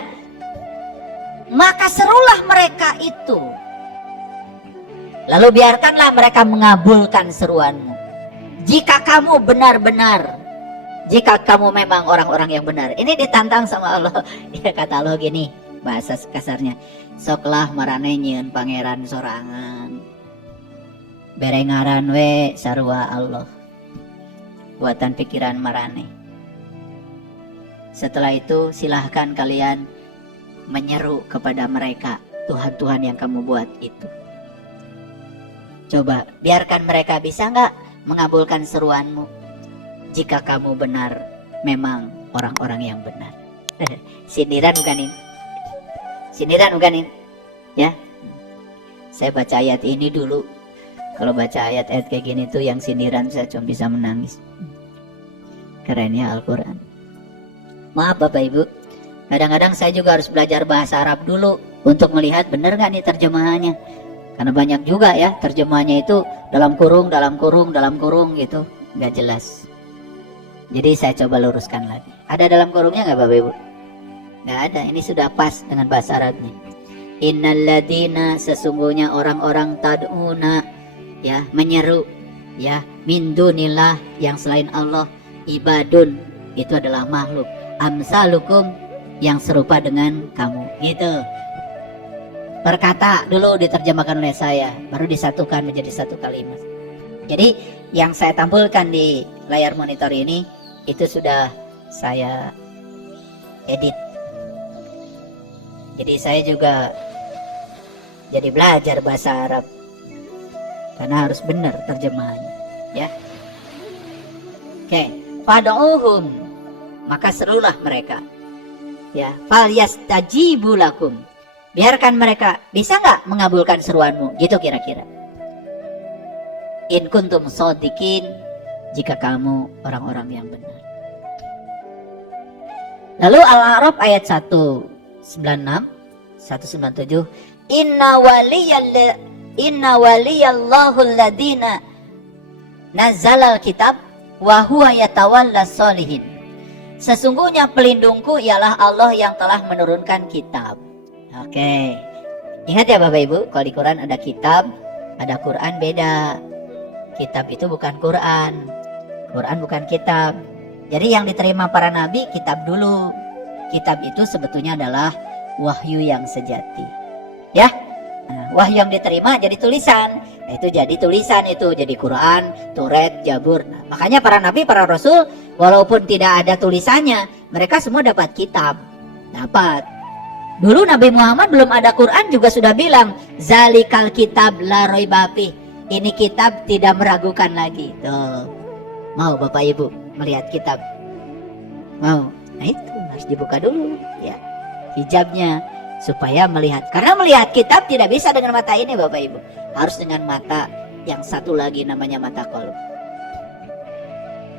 Maka serulah mereka itu, lalu biarkanlah mereka mengabulkan seruanmu. Jika kamu benar-benar, jika kamu memang orang-orang yang benar. Ini ditantang sama Allah. Ya kata Allah gini, bahasa kasarnya, soklah marane nyieun pangeran sorangan, berengaran we sarua Allah buatan pikiran marane. Setelah itu silahkan kalian menyeru kepada mereka, Tuhan-Tuhan yang kamu buat itu. Coba biarkan mereka bisa nggak mengabulkan seruanmu. Jika kamu benar, memang orang-orang yang benar. Sindiran bukanin, sindiran bukanin, ya. Saya baca ayat ini dulu. Kalau baca ayat-ayat kayak gini tuh yang sindiran saya cuma bisa menangis. Kerennya Al-Quran. Maaf Bapak Ibu, kadang-kadang saya juga harus belajar bahasa Arab dulu untuk melihat benar nggak nih terjemahannya. Karena banyak juga ya terjemahannya itu dalam kurung gitu, nggak jelas. Jadi saya coba luruskan lagi. Ada dalam kurungnya nggak Bapak Ibu? Nggak ada. Ini sudah pas dengan bahasa Arabnya. Innalladzina, sesungguhnya orang-orang tad'una, ya menyeru, ya min dunillah, yang selain Allah, ibadun, itu adalah makhluk, amsalukum, yang serupa dengan kamu. Gitu. Berkata dulu diterjemahkan oleh saya, baru disatukan menjadi satu kalimat. Jadi yang saya tampilkan di layar monitor ini itu sudah saya edit. Jadi saya juga jadi belajar bahasa Arab karena harus benar terjemahannya, ya. Oke, fad'uhum, maka serulah mereka, ya. Falyastajibu lakum, biarkan mereka bisa nggak mengabulkan seruanmu, gitu kira-kira. In kuntum shodiqin, jika kamu orang-orang yang benar. Lalu Al-A'raf ayat 196, 197, Inna waliyallahu alladina nazzalal kitab wa huwa yatawallas sholihin. Sesungguhnya pelindungku ialah Allah yang telah menurunkan kitab. Oke. Ingat ya Bapak Ibu, kalau di Quran ada kitab, ada Quran beda. Kitab itu bukan Quran. Quran bukan kitab. Jadi yang diterima para nabi kitab dulu. Kitab itu sebetulnya adalah wahyu yang sejati. Ya. Nah, wahyu yang diterima jadi tulisan. Nah, itu jadi tulisan itu jadi Quran, Taurat, Zabur. Nah, makanya para nabi, para rasul walaupun tidak ada tulisannya, mereka semua dapat kitab. Dapat. Dulu Nabi Muhammad belum ada Quran juga sudah bilang, zalikal kitab la raiba fih. Ini kitab tidak meragukan lagi. Tuh. Mau Bapak Ibu melihat kitab? Mau? Nah itu harus dibuka dulu ya hijabnya supaya melihat. Karena melihat kitab tidak bisa dengan mata ini Bapak Ibu. Harus dengan mata yang satu lagi namanya mata qalb.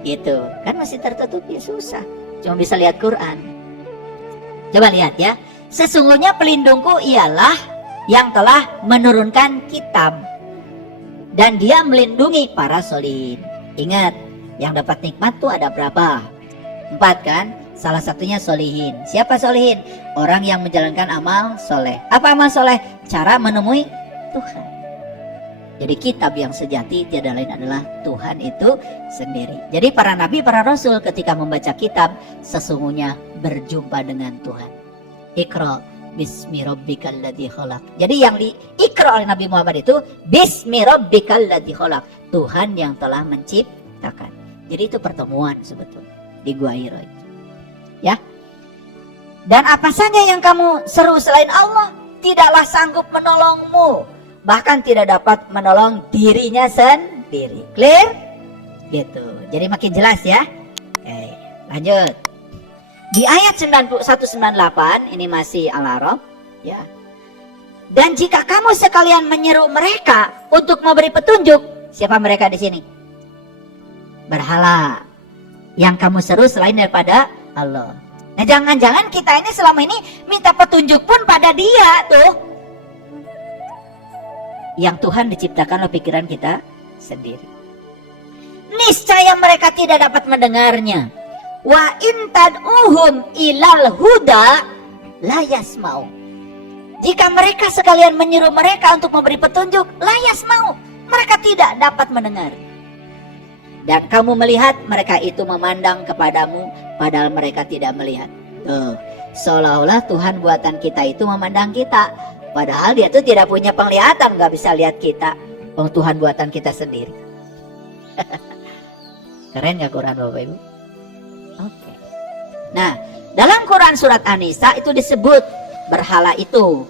Gitu. Kan masih tertutup ya susah. Cuma bisa lihat Quran. Coba lihat ya. Sesungguhnya pelindungku ialah yang telah menurunkan kitab. Dan dia melindungi para solihin. Ingat, yang dapat nikmat tuh ada berapa? 4 kan? Salah satunya solihin. Siapa solihin? Orang yang menjalankan amal soleh. Apa amal soleh? Cara menemui Tuhan. Jadi kitab yang sejati tiada lain adalah Tuhan itu sendiri. Jadi para nabi, para rasul ketika membaca kitab sesungguhnya berjumpa dengan Tuhan. Iqra bismi rabbikal ladzi khalaq. Jadi yang diikra oleh Nabi Muhammad itu bismi rabbikal ladzi khalaq. Tuhan yang telah menciptakan. Jadi itu pertemuan sebetulnya di Gua Hira itu. Ya. Dan apa saja yang kamu seru selain Allah tidaklah sanggup menolongmu, bahkan tidak dapat menolong dirinya sendiri. Clear? Gitu. Jadi makin jelas ya. Oke, lanjut. Di ayat 9198 ini masih Al-A'raf ya. Dan jika kamu sekalian menyeru mereka untuk memberi petunjuk, siapa mereka di sini? Berhala yang kamu seru selain daripada Allah. Nah, jangan-jangan kita ini selama ini minta petunjuk pun pada dia tuh. Yang Tuhan diciptakan oleh pikiran kita sendiri. Niscaya mereka tidak dapat mendengarnya. Wa intad'uhum ilal huda la yasma'u. Jika mereka sekalian menyuruh mereka untuk memberi petunjuk, la yasma'u, mereka tidak dapat mendengar. Dan kamu melihat mereka itu memandang kepadamu padahal mereka tidak melihat. Tuh, seolah-olah Tuhan buatan kita itu memandang kita, padahal dia tuh tidak punya penglihatan, nggak bisa lihat kita. Oh, Tuhan buatan kita sendiri. Keren ya Quran Bapak Ibu? Oke. Nah, dalam Quran surat An-Nisa itu disebut berhala itu.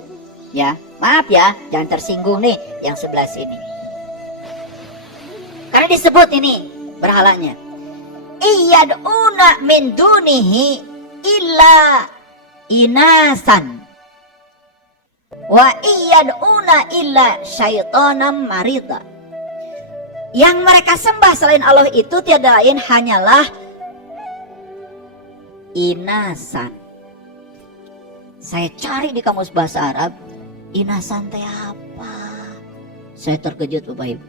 Ya, maaf ya, jangan tersinggung nih yang sebelah sini. Karena disebut ini berhalanya. Iyad'una min dunihi illa inasan. Wa iyad'una illa syaitanan marida. Yang mereka sembah selain Allah itu tiada lain hanyalah inasan. Saya cari di kamus bahasa Arab, inasan teh apa? Saya terkejut Bapak Ibu.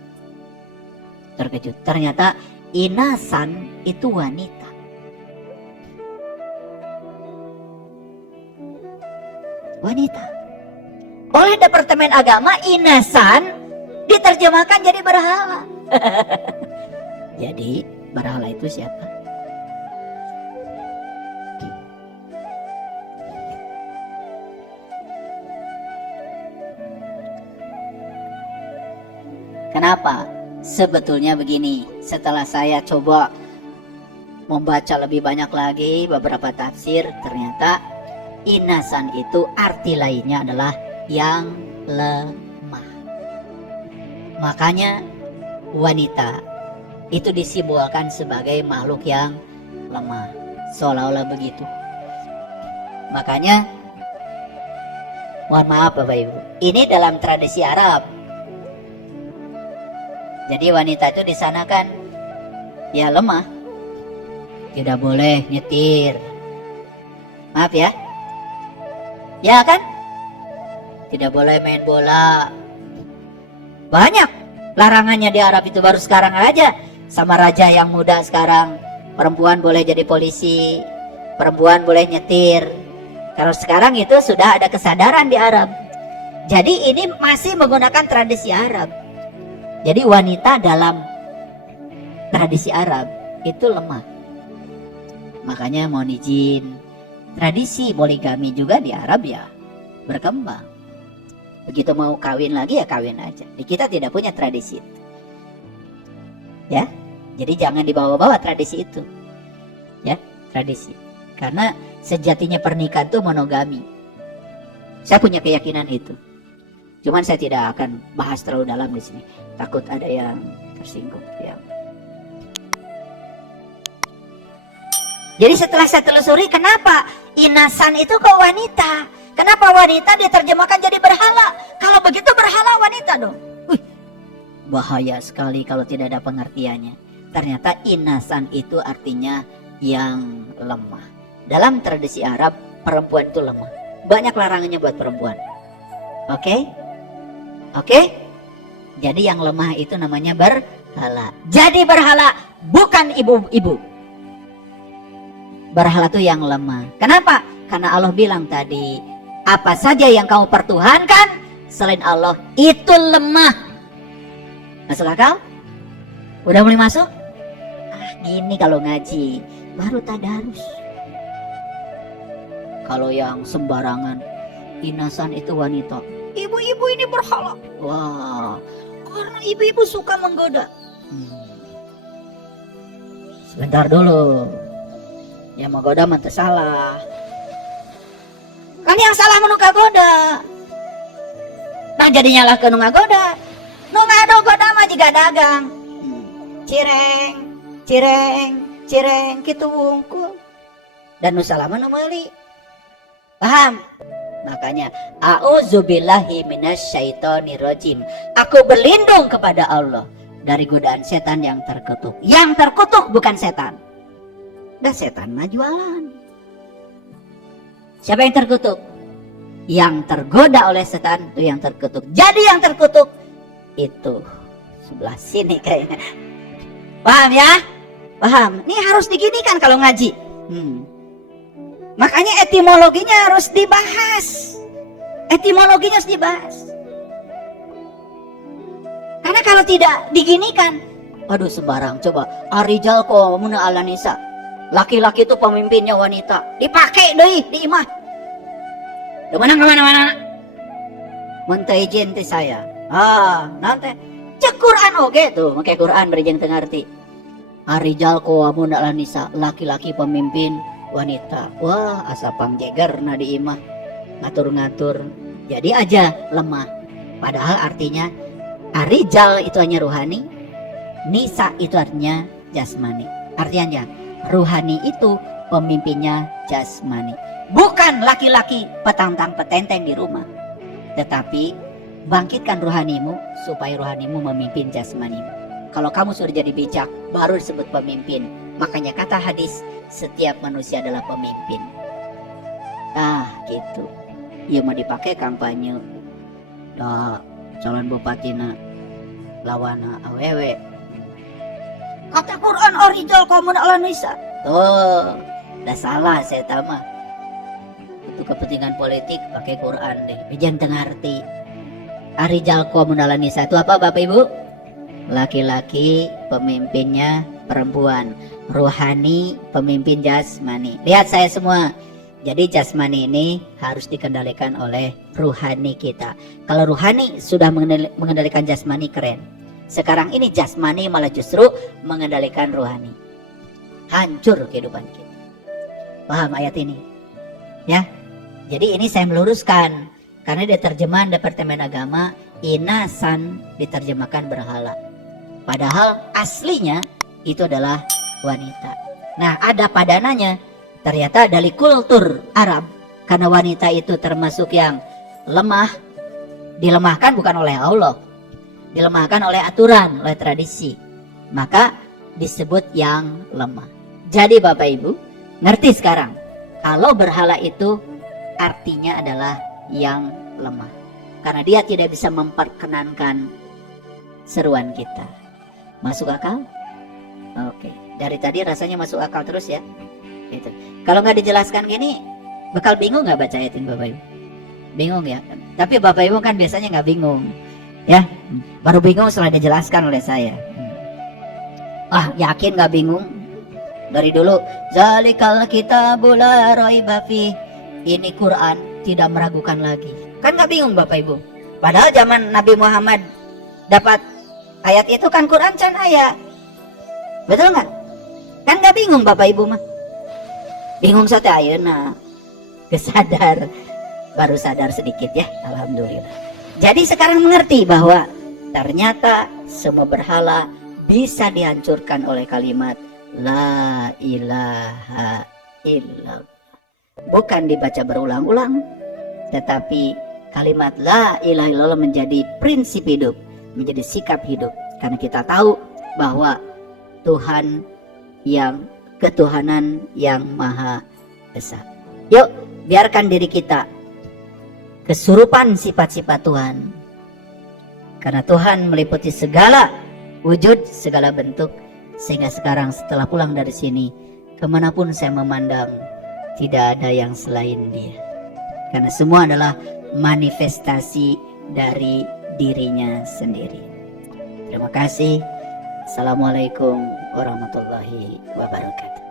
Terkejut. Ternyata inasan itu wanita. Wanita. Oleh Departemen Agama, inasan diterjemahkan jadi berhala. Jadi berhala itu siapa? Kenapa? Sebetulnya begini, setelah saya coba membaca lebih banyak lagi beberapa tafsir, ternyata inasan itu arti lainnya adalah yang lemah. Makanya wanita itu disimbolkan sebagai makhluk yang lemah, seolah-olah begitu. Makanya mohon maaf Bapak Ibu, ini dalam tradisi Arab. Jadi wanita itu di sana kan ya lemah, tidak boleh nyetir, maaf ya, ya kan, tidak boleh main bola, banyak larangannya di Arab itu. Baru sekarang aja sama raja yang muda sekarang. Perempuan boleh jadi polisi, perempuan boleh nyetir. Kalau sekarang itu sudah ada kesadaran di Arab. Jadi ini masih menggunakan tradisi Arab. Jadi wanita dalam tradisi Arab itu lemah. Makanya mohon izin, tradisi poligami juga di Arab ya berkembang. Begitu mau kawin lagi ya kawin aja. Kita tidak punya tradisi itu. Ya, jadi jangan dibawa-bawa tradisi itu. Ya, tradisi. Karena sejatinya pernikahan itu monogami. Saya punya keyakinan itu. Cuman saya tidak akan bahas terlalu dalam di sini. Takut ada yang tersinggung. Ya. Jadi setelah saya telusuri, kenapa inasan itu kok wanita? Kenapa wanita diterjemahkan jadi berhala? Kalau begitu berhala wanita dong. Bahaya sekali kalau tidak ada pengertiannya. Ternyata inasan itu artinya yang lemah. Dalam tradisi Arab, perempuan itu lemah. Banyak larangannya buat perempuan. Oke? Oke? Jadi yang lemah itu namanya berhala. Jadi berhala bukan ibu-ibu. Berhala itu yang lemah. Kenapa? Karena Allah bilang tadi, apa saja yang kamu pertuhankan selain Allah itu lemah. Masuk akal? Udah mulai masuk? Gini kalau ngaji baru tadarus. Kalau yang sembarangan, inasan itu wanita, ibu-ibu ini berhala. Wah, karena ibu-ibu suka menggoda. Sebentar dulu. Yang menggoda mah salah. Kan yang salah menuka goda. Nah jadinya lah ke nunga goda. Nunga do goda mah juga dagang. Cireng, cireng, cireng gitu wungkul. Dan nusalama nu meuli. Paham? Makanya a'udzubillahi minasyaitonirrajim. Aku berlindung kepada Allah dari godaan setan yang terkutuk. Yang terkutuk bukan setan. Dah setan mah jualan. Siapa yang terkutuk? Yang tergoda oleh setan itu yang terkutuk. Jadi yang terkutuk itu sebelah sini kayaknya. Paham ya? Paham? Ini harus diginikan kalau ngaji. Makanya etimologinya harus dibahas. Etimologinya harus dibahas. Karena kalau tidak diginikan, aduh sembarang. Coba Arijal qawwamuna 'alan nisa. Laki-laki itu pemimpinnya wanita. Dipakai deh di imah. Kemana-mana. Mentah izin ti saya. Nanti cek Quran oke tuh. Pakai Quran berjeng tengarti. Arijal qawwamuna 'alan nisa. Laki-laki pemimpin wanita. Wah asa pangjeger na di imah. Ngatur-ngatur. Jadi aja lemah. Padahal artinya Arijal itu hanya rohani. Nisa itu artinya jasmani. Artinya ruhani itu pemimpinnya jasmani. Bukan laki-laki petantang petenteng di rumah. Tetapi bangkitkan rohanimu supaya rohanimu memimpin jasmanimu. Kalau kamu sudah jadi bijak, baru disebut pemimpin. Makanya kata hadis, setiap manusia adalah pemimpin. Gitu. Iya mau dipakai kampanye. Calon bupatina lawana awewe. Kata Quran Arijal qawwamuna 'alan nisa. Tuh, udah salah saya tamah. Untuk kepentingan politik pakai Quran deh. Jangan tengarti. Arijal qawwamuna 'alan nisa itu apa Bapak Ibu? Laki-laki pemimpinnya perempuan, rohani pemimpin jasmani. Lihat saya semua. Jadi jasmani ini harus dikendalikan oleh ruhani kita. Kalau ruhani sudah mengendalikan jasmani keren. Sekarang ini jasmani malah justru mengendalikan ruhani. Hancur kehidupan kita. Paham ayat ini? Ya. Jadi ini saya meluruskan. Karena di terjemahan Departemen Agama, inasan diterjemahkan berhala. Padahal aslinya itu adalah wanita. Nah ada padananya. Ternyata dari kultur Arab. Karena wanita itu termasuk yang lemah. Dilemahkan bukan oleh Allah. Dilemahkan oleh aturan, oleh tradisi. Maka disebut yang lemah. Jadi Bapak Ibu, ngerti sekarang. Kalau berhala itu artinya adalah yang lemah. Karena dia tidak bisa memperkenankan seruan kita. Masuk akal? Oke, dari tadi rasanya masuk akal terus ya. Gitu. Kalau nggak dijelaskan gini, bakal bingung nggak baca ayat ini Bapak Ibu? Bingung ya. Tapi Bapak Ibu kan biasanya nggak bingung, ya. Baru bingung setelah dijelaskan oleh saya. Ah, yakin nggak bingung? Dari dulu, zalikal kitabul la raiba fi. Ini Quran tidak meragukan lagi. Kan nggak bingung Bapak Ibu? Padahal zaman Nabi Muhammad dapat ayat itu kan Quran can ayat. Betul nggak? Kan nggak bingung Bapak Ibu mah? Bingung sate ayeuna. Kesadar, baru sadar sedikit ya, alhamdulillah. Jadi sekarang mengerti bahwa ternyata semua berhala bisa dihancurkan oleh kalimat La ilaha illallah. Bukan dibaca berulang-ulang, tetapi kalimat La ilaha illallah menjadi prinsip hidup, menjadi sikap hidup. Karena kita tahu bahwa Tuhan yang ketuhanan yang maha esa. Yuk, biarkan diri kita kesurupan sifat-sifat Tuhan. Karena Tuhan meliputi segala wujud, segala bentuk. Sehingga sekarang setelah pulang dari sini, kemanapun saya memandang, tidak ada yang selain Dia. Karena semua adalah manifestasi dari dirinya sendiri. Terima kasih. Assalamualaikum warahmatullahi wabarakatuh.